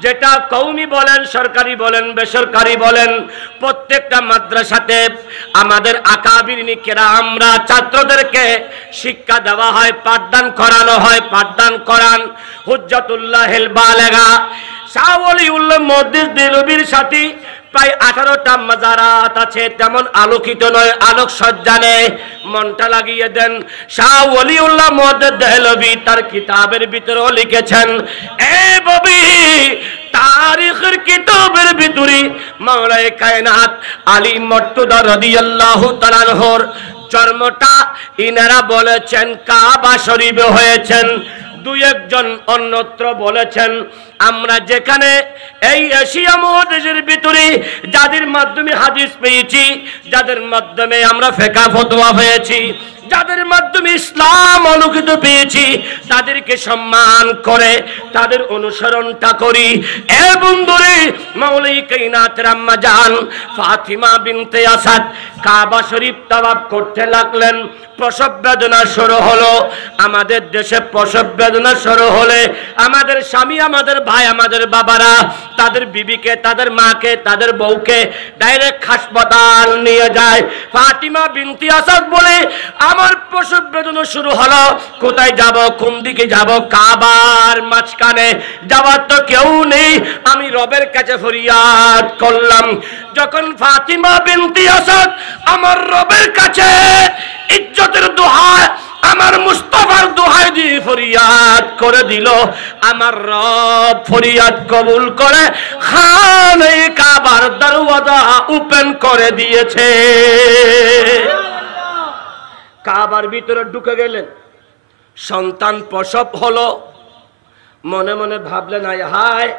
যেটা কওমি বলেন, সরকারি বলেন, বেসরকারি বলেন, প্রত্যেকটা মাদ্রাসাতে আমাদের আকাবিরিন কেরামরা ছাত্রদেরকে শিক্ষা দেওয়া হয়, পাঠদান করানো হয়, পাঠদান করান হুজ্জাতুল্লাহিল বালেগা। শাহ ওলিউল্লাহ মুহাদ্দিস দেহলভীর সাথে প্রায় 18টা মাজারাত আছে, তেমন আলোকিত নয়, আলোক সজ্জা নেই। মনটা লাগিয়ে দেন, শাহ ওলিউল্লাহ মুহাদ্দিস দেহলভী তার কিতাবের ভিতরেও লিখেছেন, এ ববি তারিখের কিতাবের ভিতরে মাওলায়ে কায়নাত আলী মর্তুদা রাদিয়াল্লাহু তাআলা আনহুর জন্মটা ইনারা বলেছেন কাবা শরীফে হয়েছেন। দুই একজন অন্যত্র বলেছেন আমরা যেখানে এই এশিয়া মহাদেশের ভিতরে যাদের মাধ্যমে হাদিস পেয়েছি, যাদের মাধ্যমে আমরা ফিকহ ফতোয়া পেয়েছি, যাদের মাধ্যমে ইসলাম আলোকিত পেয়েছি, তাদেরকে সম্মান করে তাদের অনুসরণটা করি। এ বন্ধুরে, মাওলাই কায়নাতের আম্মা জান ফাতিমা বিনতে আসাদ কাবা শরীফ তাওয়াফ করতে লাগলেন। প্রসব বেদনা শুরু হলো। আমাদের দেশে প্রসব বেদনা শুরু হলে আমাদের স্বামী, আমাদের ভাই, আমাদের বাবারা তাদের বিবিকে, তাদের মাকে, তাদের বউকে ডাইরেক্ট হাসপাতাল নিয়ে যায়। ফাতিমা বিনতে আসাদ বলে আমার প্রসব বেদনা শুরু হলো, কোথায় যাব, কোন দিকে যাব? কাবার মাঝখানে যাওয়ার তো কেউ নেই। আমি রবের কাছে ফরিয়াদ করলাম। যখন ফাতিমা বিনতে আসাদ আমার রবের কাছে ইজ্জতের দোহাই, আমার মুস্তাফার দোহাই দিয়ে ফরিয়াদ করে দিল, আমার রব ফরিয়াদ কবুল করে খানে কাবার দরওয়াজা ওপেন করে দিয়েছে। কাবার ভিতরে ঢুকে গেলেন, সন্তান প্রসব হলো। মনে মনে ভাবলেন আয় হায়,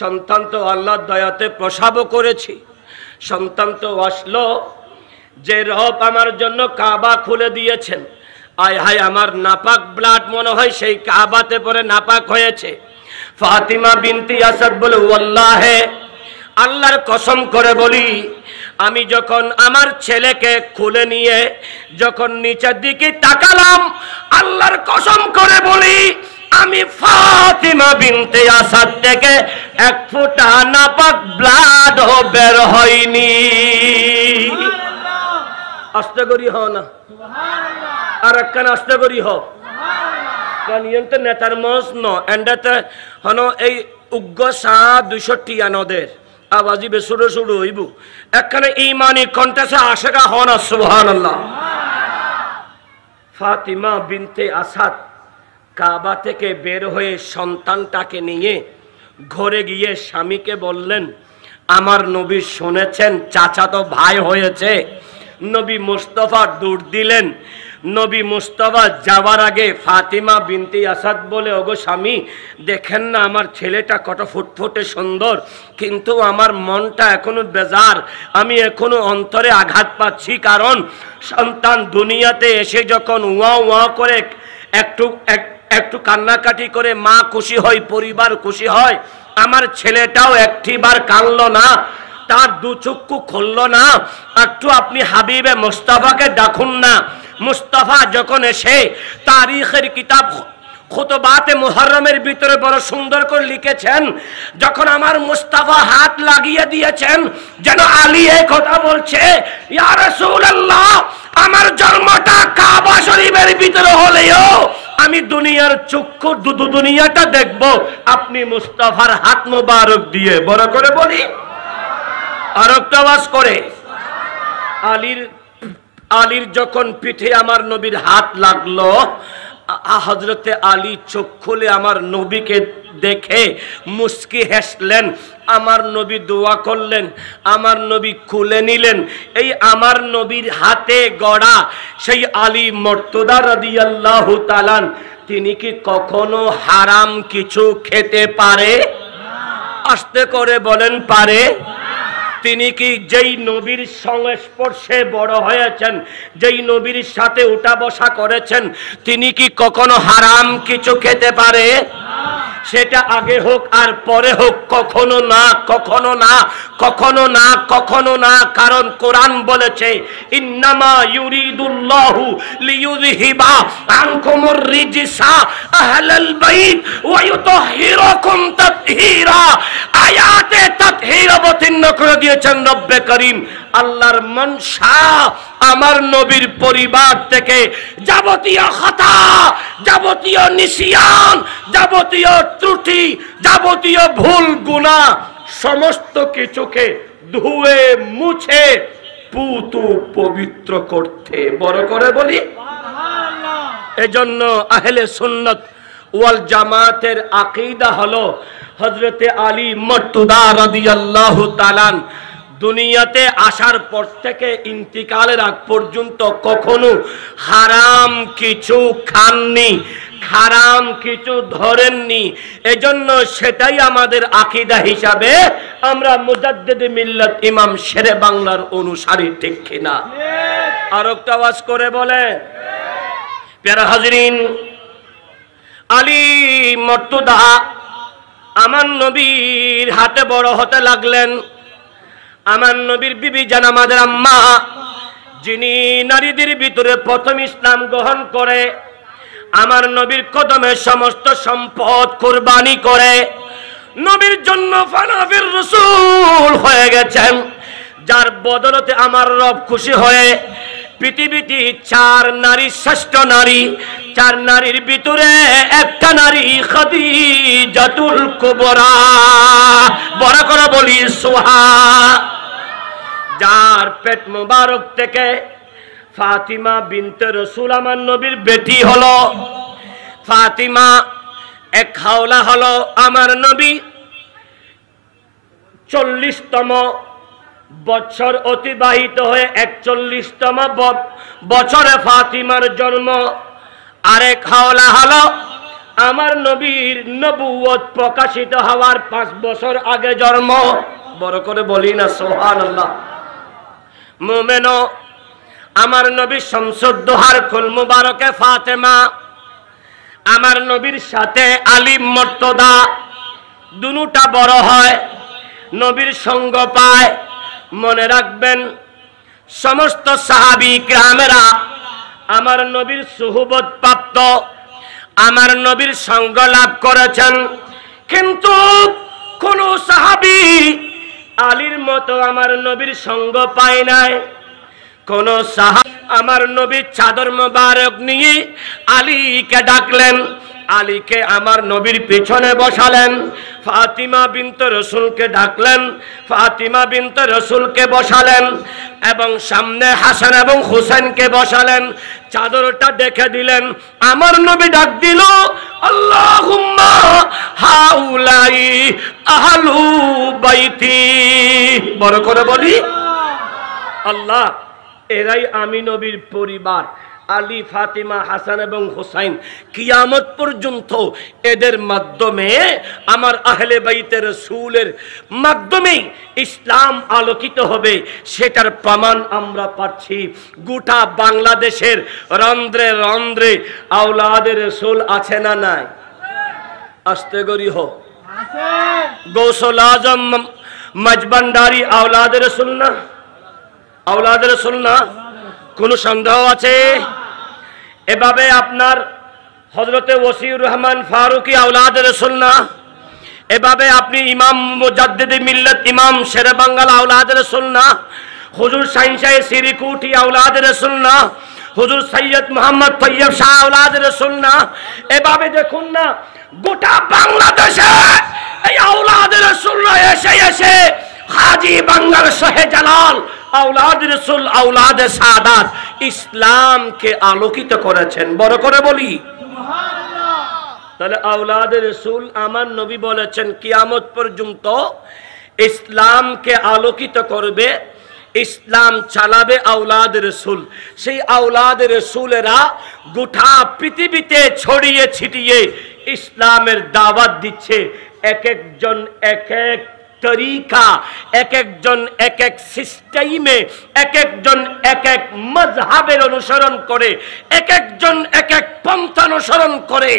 সন্তান তো আল্লাহর দয়াতে প্রসবও করেছি, সন্তান তো আসলো, যে রব আমার জন্য কাবা খুলে দিয়েছেন, আয় হায় আমার নাপাক ব্লাড মনে হয় সেই কাবাতে পরে নাপাক হয়েছে। ফাতিমা বিনতে আসাদ বলে ওয়াল্লাহে, আল্লাহর কসম করে বলি, আমি যখন আমার ছেলেকে খুলে নিয়ে যখন নিচের দিকে তাকালাম, আল্লাহর কসম করে বলি আমি ফাতিমা বিনতে আসাদ থেকে এক ফোঁটা নাপাক ব্লাড বের হয়নি। আস্তে করি হ না, আর একখান আস্তে করি হ, কারণ ইয়ন্ত নেতার মস ন এন্ডাতে হন এই উগ্র 260 নদের আওয়াজি বে শুরু শুরু হইব। একখানে ইমানি কণ্ঠে আশেকা হন সুবহানাল্লাহ। ফাতিমা বিনতে আসাদ কাবা থেকে বের হয়ে সন্তানটাকে নিয়ে ঘরে গিয়ে স্বামীকে বললেন, আমার নবী শুনেছেন চাচাতো ভাই হয়েছে। নবী মুস্তাফা দৌড় দিলেন। নবী মুস্তাফা যাওয়ার আগে ফাতিমা বিনতে আসাদ বলে, ওগো স্বামী, দেখেন না আমার ছেলেটা কত ফুটফুটে সুন্দর, কিন্তু আমার মনটা এখনো বেজার, আমি এখনো অন্তরে আঘাত পাচ্ছি। কারণ সন্তান দুনিয়াতে এসে যখন ওয়া ওয়া করে একটু কান্নাকাটি করে মা খুশি হয়, পরিবার খুশি হয়, আমার ছেলেটাও একটিবার কাঁদলো না, তার দু চক্ষু খুললো না। একটু আপনি হাবিবে মুস্তাফাকে ডাকুন না। মুস্তাফা যখন এসে তারিখের কিতাব খুতবাতে মুহররমের ভিতরে বড় সুন্দর করে লিখেছেন, যখন আমার মুস্তাফা হাত লাগিয়ে দিয়েছেন, যেন আলী এই কথা বলছে, ইয়া রাসূলুল্লাহ, আমার জন্মটা কাবা শরীফের ভিতরে হলেও আমি দুনিয়ার চক্ষু দুনিয়াটা দেখব আপনি মুস্তাফার হাত মোবারক দিয়ে। বড় করে বলি, আর একটা আওয়াজ করে। আলীর যখন পিঠে আমার নবীর হাত লাগলো, হযরতে আলী চোখ খুলে আমার নবীকে দেখে মুস্কি হাসলেন। আমার নবী দোয়া করলেন, আমার নবী খুলে নিলেন। এই আমার নবীর হাতে গড়া সেই আলী মুর্তদা রাদিয়াল্লাহু তাআলা, তিনি কি কখনো হারাম কিছু খেতে পারে? আস্তে করে বলেন, পারে? তিনি কি যেই নবীর সংস্পর্শে বড় হয়েছেন, যেই নবীর সাথে উঠা বসা করেছেন, তিনি কি কখনো হারাম কিছু খেতে পারে? সেটা আগে হোক আর পরে হোক, কখনো না, কখনো না, কখনো না, কখনো না। কারণ কোরআন বলেছে, ইন্নামা ইউরিদুল্লাহু লিইউযহিবা আনকুমুর রিজসা আহলাল বাইত ওয়া ইউতাহহিরাকুম তাতহীরা। আয়াতে তাতহীর অবতীর্ণ করে দিয়েছেন রব্বে করিম। আল্লাহর মনসা আমার নবীর পরিবার থেকে যাবতীয় খাতা, যাবতীয় নিসিয়ান, যাবতীয় ত্রুটি, যাবতীয় ভুল গুনাহ সমস্ত কিছুকে ধুয়ে মুছে পুতু পবিত্র করতে। বড় করে বলি, এজন্য আহলে সুন্নাত ওয়াল জামাতের আকীদা হলো হযরতে আলী মুর্তদা রাদিয়াল্লাহু তাআলা দুনিয়াতে আসার পর থেকে ইন্তিকালের আগ পর্যন্ত কখনো হারাম কিছু খাননি। হারাম কিছু ধরেননি, এজন্য সেটাই আমাদের আকীদা হিসাবে আমরা মুজাদ্দিদ মিল্লাত ইমাম শেরে বাংলার অনুসারী, ঠিক কিনা? আর একটা আওয়াজ করে বলে। প্যারা হাজিরিন, আলী মর্তুদা আমার নবীর হাতে বড় হতে লাগলেন। আমার নবীর বিবি জান আমাদের আম্মা, যিনি নারীদের ভিতরে প্রথম ইসলাম গ্রহণ করে, আমার নবীর কদমে সমস্ত সম্পদ কুরবানি করে নবীর জন্য ফানাফির রাসূল হয়ে গেছেন, যার বদলতে আমার রব খুশি হয়ে পৃথিবীতে 4 নারী শ্রেষ্ঠ নারী, 4 নারীর ভিতরে একটা নারী খাদিজাতুল কুবরা, বড় করে বলি সুবহান, যার পেট মুবারক থেকে ফাতিমা বিনতে রাসূল আমার নবীর বেটি হলো। ফাতিমা এক হাওলা হলো। আমার নবী 40তম বছর অতিবাহিত হয়ে 41তম বছরে ফাতিমার জন্ম। আরেক হাওলা হলো আমার নবীর নবুয়ত প্রকাশিত হওয়ার 5 বছর আগে জন্ম। বড় করে বলি না সুবহানাল্লাহ। মুমিনো, আমার নবী শামসুদ্দোহার কুল মুবারকে ফাতেমা, আমার নবীর সাথে আলী মর্তদা, দুটা বড় হয়, নবীর সঙ্গ পায়। মনে রাখবেন, সমস্ত সাহাবী কিরামেরা আমার নবীর সুহবত প্রাপ্ত, আমার নবীর সঙ্গ লাভ করেছেন, কিন্তু কোন সাহাবী আলীর মতো আমার নবীর সঙ্গ পায় নাই। কোন সাহাবী আমার নবীর চাদর মোবারক নিয়ে আলীকে ডাকলেন, আলীকে আমার নবীর পিছনে বসালেন। ফাতিমা বিনতে রাসূলকে ডাকলেন, ফাতিমা বিনতে রাসূলকে বসালেন, এবং সামনে হাসান এবং হুসেনকে বসালেন। চাদরটা দেখে দিলেন। আমার নবী ডাক দিল, আল্লাহুম্মা হাউলাই আহলু বাইতি। বড় করে বলি, আল্লাহ, এরাই আমি নবীর পরিবার। আলী, ফাতিমা, হাসান এবং হুসাইন, কিয়ামত পর্যন্ত এদের মাধ্যমে আমার আহলে বাইতের রাসূলের মাধ্যমে ইসলাম আলোকিত হবে, সেটার প্রমাণ আমরা পাচ্ছি। গোটা বাংলাদেশের রন্ধ্রে রন্ধ্রে আওলাদের রাসূল আছে না নাই? আস্তে গরি হো, গৌসুল আজম মজবন্দারি আওলাদের রাসূল না? আওলাদের রাসূল না? কোন সন্দেহ আছে? এভাবে আপনার হযরতে ওসিউর রহমান ফারুকী আওলাদের রাসূল না? এভাবে আপনি ইমাম মুজাদ্দিদ মিল্লাত ইমাম শেরে বাংলা আওলাদের রাসূল না? হুজুর শাহিন শাহ সিরিকুটি আওলাদের রাসূল না? হুজুর সৈয়দ মোহাম্মদ তৈয়ব শাহ আওলাদের রাসূল না? এভাবে দেখুন না, গোটা বাংলাদেশে এই আওলাদের রাসূল এসে এসে হাজী বাংলার শাহে জালাল আওলাদ রাসূল আওলাদ সাদাত ইসলামকে আলোকিত করেছেন। বড় করে বলি সুবহানাল্লাহ। তাহলে আওলাদ রাসূল আমার নবী বলেছেন কিয়ামত পর্যন্ত ইসলামকে আলোকিত করবে, ইসলাম চালাবে আওলাদ রাসূল। সেই আওলাদ রাসূলেরা গোটা পৃথিবীতে ছড়িয়ে ছিটিয়ে ইসলামের দাওয়াত দিচ্ছে। এক একজন এক এক তরিকা, এক একজন এক এক সিস্টেমে, এক একজন এক এক মাযহাবের অনুসরণ করে, এক একজন এক এক পন্থা অনুসরণ করে,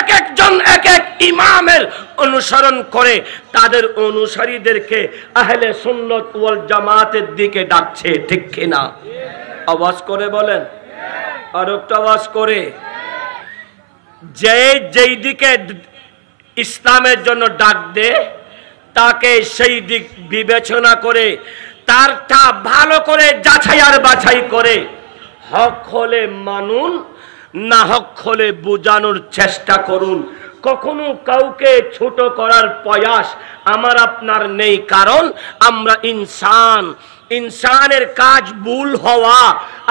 এক একজন এক এক ইমামের অনুসরণ করে তাদের অনুসারীদেরকে আহলে সুন্নাত ওয়াল জামাতের দিকে ডাকছে, ঠিক কিনা? আওয়াজ করে বলেন, আর একটা আওয়াজ করে। যেই দিকে ইসলামের জন্য ডাক দে, তাকে সেই দিক বিবেচনা করে তারটা ভালো করে যাচাই আর বাছাই করে হক হলে মানুন, না হক হলে বোঝানোর চেষ্টা করুন। কখনো কাউকে ছোট করার প্রয়াস আমার আপনার নেই, কারণ আমরা ইনসান। ইনসানের কাজ ভুল হওয়া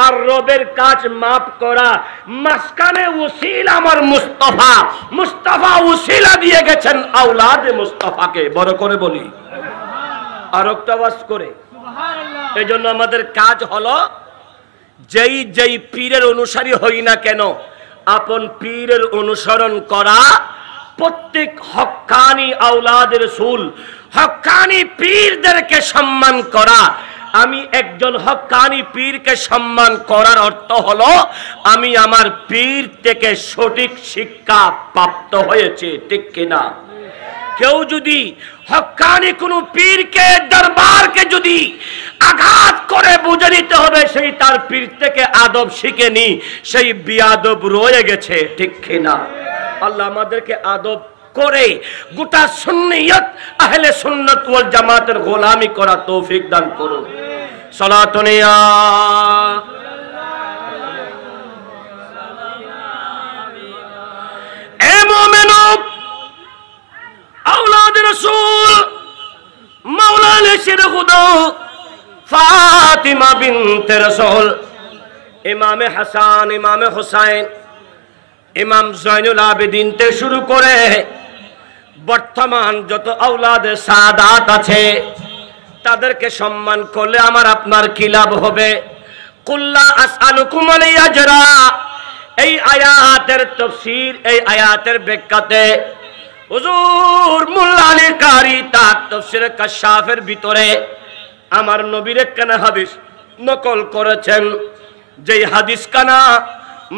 আর রবের কাজ মাফ করা। মাঝখানে উসিলা আমার মুস্তাফা, মুস্তাফা উসিলা দিয়ে গেছেন আওলাদে মুস্তাফাকে। বড় করে বলি, আর একটা আওয়াজ করে। এই জন্য আমাদের কাজ হলো যেই পীরের অনুসারী হই না কেন, আপন পীরের অনুসরণ করা, প্রত্যেক হক্কানি আওলাদের রাসূল হক্কানি পীরদেরকে সম্মান করা। আমি একজন হক্কানি পীরকে সম্মান করার অর্থ হলো আমি আমার পীর থেকে সঠিক শিক্ষা প্রাপ্ত হয়েছে, ঠিক কিনা? কেউ যদি হক্কানি কোনো পীরকে দরবারকে যদি আঘাত করে বুঝে নিতে হবে সেই তার পীর থেকে আদব শিখেনি, সেই বিয়াদব রয়ে গেছে, ঠিক কিনা? আল্লাহ আমাদেরকে আদব করে গোটা সুন্নিয়ত আহলে সুন্নাত ওয়াল জামাতের গোলামি করা তৌফিক দান করুন। সালাতুন ইয়া এ মুমিনু আওলাদ রাসূল মাওলানা শেরে খুদা ফাতিমা বিনতে রাসূল, ইমামে হাসান, ইমামে হুসাইন, ইমাম জয়নুল আবেদিন থেকে শুরু করে বর্তমান যত আওলাদে সাদাত আছে তাদেরকে সম্মান করলে আমার আপনার কি লাভ হবে? কুল্লা আসআলুকুম আলাইহি আজরা, এই আয়াতের তাফসীর, এই আয়াতের ব্যাখ্যাতে হুজুর মোল্লা আলী কারি তার তাফসীরে কাশাফের ভিতরে আমার নবীর একখানা হাদিস নকল করেছেন, যেই হাদিস কানা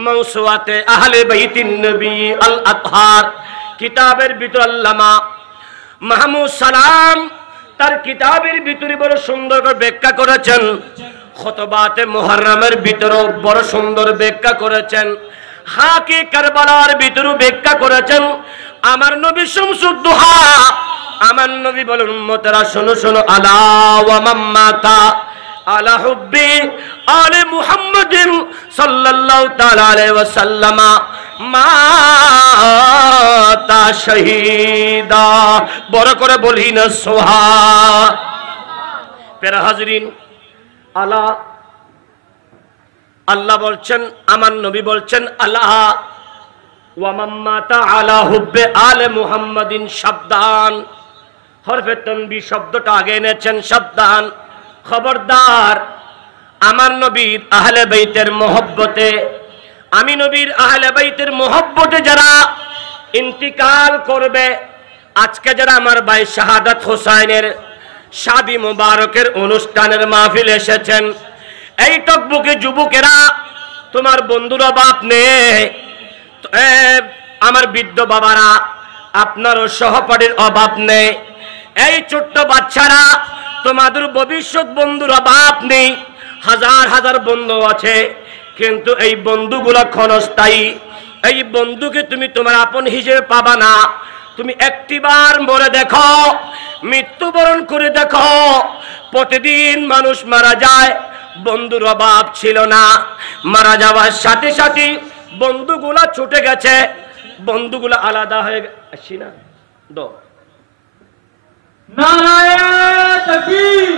মাউসুয়াতে আহলে বাইতিন নবী আল আতহার কিতাবের ভিতর আল্লামা মাহমুদ সালাম তার কিতাবের ভিতরে বড় সুন্দর করে ব্যাখ্যা করেছেন। খুতবাতে মুহররমের ভিতরে বড় সুন্দর ব্যাখ্যা করেছেন। হাকি কারবালার ভিতরে ব্যাখ্যা করেছেন। আমার নবী শামসুদ দুহা, আমার নবী বলেন উম্মতেরা শোনো শোনো, আলা ওয়া মাম্মাতা আলা হুব্বি আলে মুহাম্মাদিন সাল্লাল্লাহু তাআলা আলাইহি ওয়াসাল্লাম মাতা শহীদা। বড় করে বলি না সুবহান। প্যারা হাজরিন, আলা আল্লাহ বলছেন, আমার নবী বলছেন আল্লাহ ওয়া মাম্মাতা আলা হুব্বে আলে মুহাম্মাদিন, সাবধান। হরফে তানবীহ শব্দটা আগে এনেছেন, সাবধান, খবরদার। আমার নবীর আহলে বাইতের মহব্বতে, আমি নবীর আহলে বাইতের মহব্বতে যারা ইন্তিকাল করবে, আজকে যারা আমার ভাই শাহাদাত হোসাইনের শাদি মুবারকের অনুষ্ঠানের মাহফিল এসেছেন, এই টকবুকে যুবকেরা, তোমার বন্ধুরা বাপ নেই, আমার বৃদ্ধ বাবারা, আপনারও সহপাঠীর অভাব নেই। এই ছোট্ট বাচ্চারা, তোমাদের ভবিষ্যৎ বন্ধুর অভাব নেই। হাজার হাজার বন্ধু আছে, কিন্তু এই বন্ধুগুলো ক্ষণস্থায়ী। এই বন্ধুকে তুমি তোমার আপন হিসেবে পাবা না। তুমি একটিবার মরে দেখো, মৃত্যুবরণ করে দেখো। প্রতিদিন মানুষ মারা যায়, বন্ধুর অভাব ছিল না। মারা যাওয়ার সাথে সাথে বন্ধুগুলা ছুটে গেছে, বন্ধুগুলা আলাদা হয়ে গেছে না। নারায়ে তাকবীর,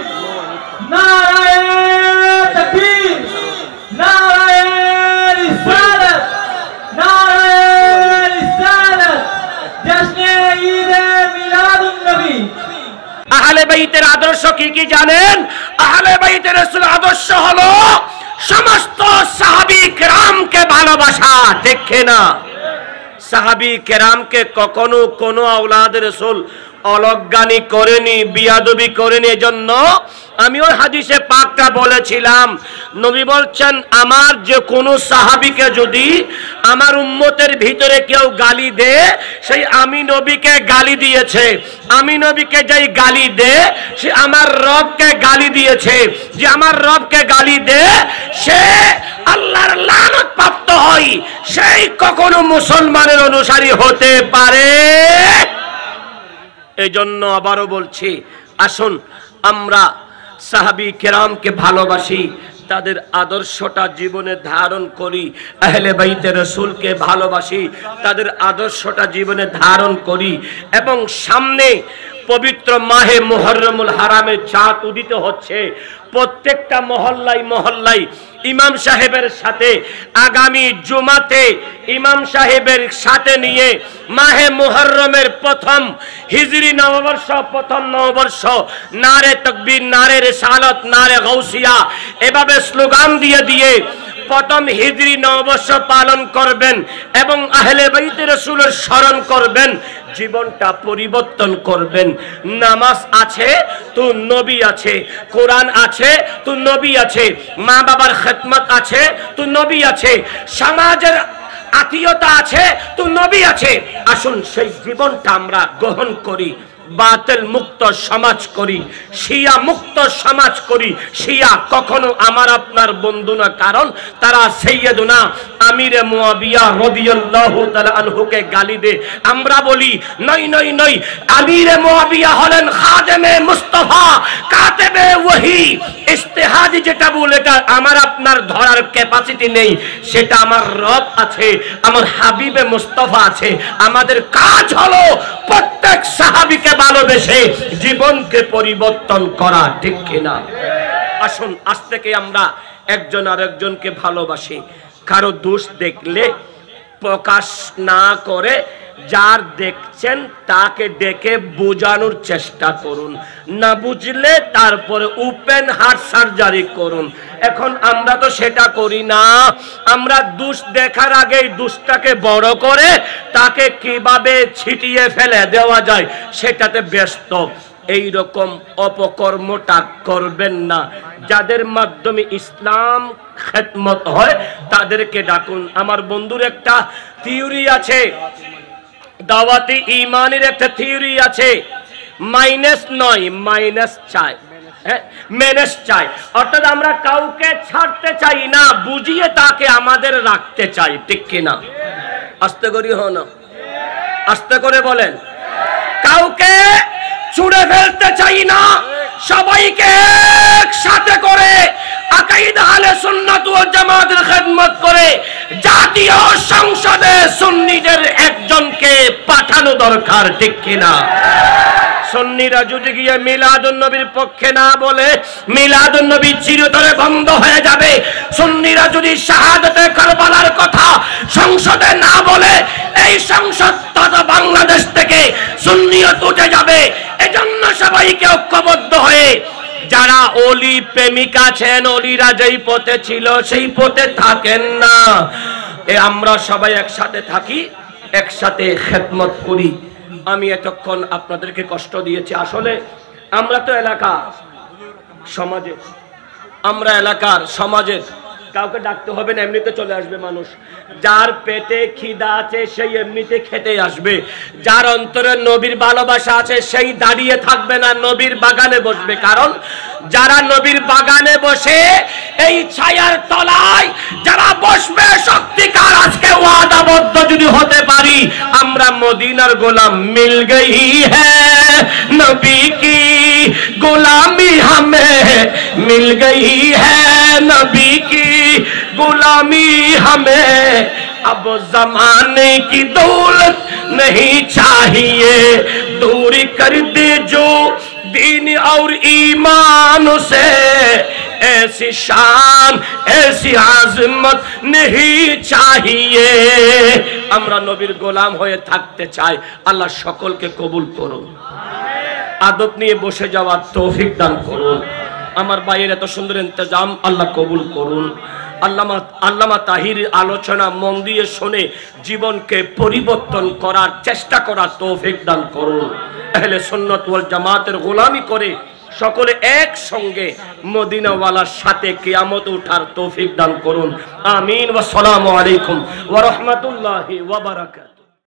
নারায়ে তাকবীর, নারায়ে রিসালাত, নারায়ে রিসালাত, জশ্নে ঈদে মিলাদুন নবী। আহলে বাইতের আদর্শ কি কি জানেন? আহলে বাইতের রাসূল আদর্শ হলো সমস্ত সাহাবী কেরামকে ভালোবাসা, দেখে না? সাহাবী কেরামকে কখনো কোনো আওলাদের রাসূল অলজ্ঞানি করেনি, বিয়াদবি করেনি। এজন্য আমি ওই হাদিসে পাকটা বলেছিলাম, নবী বলছেন আমার যে কোনো সাহাবীকে যদি আমার উম্মতের ভিতরে কেউ গালি দে, সেই আমি নবীকে গালি দিয়েছে। আমি নবীকে যেই গালি দে, সে আমার রবকে গালি দিয়েছে। যে আমার রবকে গালি দে, সে আল্লাহর লানত প্রাপ্ত হয়। সেই কখনো মুসলমানের অনুসারী হতে পারে? এই জন্য আবারও বলছি, আসুন আমরা সাহাবী কেরামকে ভালোবাসি, তাদের আদর্শটা জীবনে ধারণ করি। আহলে বাইতের রাসূলকে ভালোবাসি, তাদের আদর্শটা জীবনে ধারণ করি। এবং সামনে পবিত্র মাহে মুহররমুল হারামের চাঁদ উদিত হচ্ছে। প্রত্যেকটা মহল্লায় মহল্লায় ইমাম সাহেবের সাথে আগামী জুমাতে ইমাম সাহেবের সাথে নিয়ে মাহে মুহররমের প্রথম হিজরি নববর্ষ, প্রথম নববর্ষ, নারে তাকবীর, নারে রিসালাত, নারে গাউসিয়া, এভাবে স্লোগান দিয়ে দিয়ে প্রথম হিজরি নববর্ষ পালন করবেন এবং আহলে বাইত রাসূলের স্মরণ করবেন, জীবনটা পরিবর্তন করবেন। নামাজ আছে তো নবী আছে, কোরআন আছে তো নবী আছে, মা বাবার খেদমত আছে তো নবী আছে, সমাজের আত্মীয়তা আছে তো নবী আছে। আসুন সেই জীবনটা আমরা গ্রহণ করি, বাতিল মুক্ত সমাজ করি, শিয়া মুক্ত সমাজ করি। শিয়া কখনো আমার আপনার বন্ধু না, কারণ তারা সাইয়্যিদুনা আমিরে মুয়াবিয়া রাদিয়াল্লাহু তাআলা আনহুকে গালি দেয়। আমরা বলি নই নই নই, আমিরে মুয়াবিয়া হলেন খাদেমে মুস্তাফা, কাতেবে ওহী। ইজতিহাদি যেটা বলে এটা আমার আপনার ধরার ক্যাপাসিটি নেই, সেটা আমার রব আছে, আমার হাবিবে মুস্তাফা আছে। আমাদের কাজ হলো প্রত্যেক সাহাবীকে ভালোবেসে জীবনকে পরিবর্তন করা, ঠিক কিনা? আসুন আজ থেকে আমরা একজন আরেকজনকে ভালোবাসি। কারো দোষ দেখলে প্রকাশ না করে যার দেখছেন তাকে ডেকে বোঝানোর চেষ্টা করুন, না বুঝলে তারপরে ওপেন হার্ট সার্জারি করুন। এখন আমরা তো সেটা করি না, আমরা দোষ দেখার আগে দোষটাকে বড় করে তাকে কিভাবে ছিটিয়ে ফেলে দেওয়া যায় সেটাতে ব্যস্ত। এই রকম অপকর্মটা করবেন না। যাদের মাধ্যমে ইসলাম খেদমত হয় তাদেরকে ডাকুন। আমার বন্ধুর একটা থিওরি আছে, দাওয়াতি ঈমানের একটা থিওরি আছে, মাইনাস নয় মাইনাস চাই, মেনেস চাই। অর্থাৎ আমরা কাউকে ছাড়তে চাই না, বুঝিয়ে তাকে আমাদের রাখতে চাই, ঠিক কিনা? আস্তে করি হো না, আস্তে করে বলেন। কাউকে ছুড়ে ফেলতে চাই না, সবাইকে একসাথে করে আকাইদা আহলে সুন্নাত ওয়াল জামাতের খেদমত করে জাতীয় সংসদে সুন্নিদের একজনকে পাঠানো দরকার, ঠিক কিনা? সুন্নিরা যদি গিয়ে মিলাদুন নবীর পক্ষে না বলে মিলাদুন নবী চিরতরে বন্ধ হয়ে যাবে। সুন্নিরা যদি শাহাদাতে কারবালার কথা সংসদে না বলে এই সংসদ তথা বাংলাদেশ থেকে সুন্নিয়ত উঠে যাবে। এজন্য সবাইকে ঐক্যবদ্ধ হয়ে যারা ওলি প্রেমিক আছেন, ওলিরা যেই পথে ছিল সেই পথে থাকেন না, আমরা সবাই একসাথে থাকি, একসাথে খেদমত করি। আমি এতক্ষণ আপনাদেরকে কষ্ট দিয়েছি। আসলে আমরা তো এলাকা সমাজে, আমরা এলাকার সমাজের, কাউকে ডাকতে হবে না, এমনিতে চলে আসবে মানুষ। যার পেটে খিদা আছে সেই এমনিতে খেতে আসবে। যার অন্তরে নবীর ভালোবাসা আছে সেই দাঁড়িয়ে থাকবে না, নবীর বাগানে বসবে। কারণ যারা নবীর বাগানে বসে এই ছায়ার তলায় যারা বসবে সত্যিকার, আজকে ওয়াদাবদ্ধ যদি হতে পারি আমরা মদিনার গোলাম। মিল গই হ্যাঁ নবী কি গোলামি হামে, মিল গই হ্যাঁ নবী কি गुलामी हमें, अब जमाने की दौलत नहीं चाहिए, दूरी कर दे जो दीन और ईमान से, ऐसी शान ऐसी आजमत नहीं चाहिए। আমরা নবীর গোলাম হয়ে থাকতে চাই। আল্লাহ সকলকে কবুল করুন, আদব নিয়ে বসে যাওয়ার তৌফিক দান করুন। আমার ভাইয়ের এত সুন্দর ইন্তজাম আল্লাহ কবুল করুন। আল্লামা তাহির আলোচনা মন দিয়ে শুনে জীবনকে পরিবর্তন করার চেষ্টা করার তৌফিক দান করুন। আহলে সুন্নাত ওয়াল জামাতের গোলামি করে সকলে একসঙ্গে মদিনাওয়ালার সাথে কিয়ামত উঠার তৌফিক দান করুন। আমিন। ওয়া আসসালামু আলাইকুম ওয়া রাহমাতুল্লাহি ওয়া বারাকাতুহু।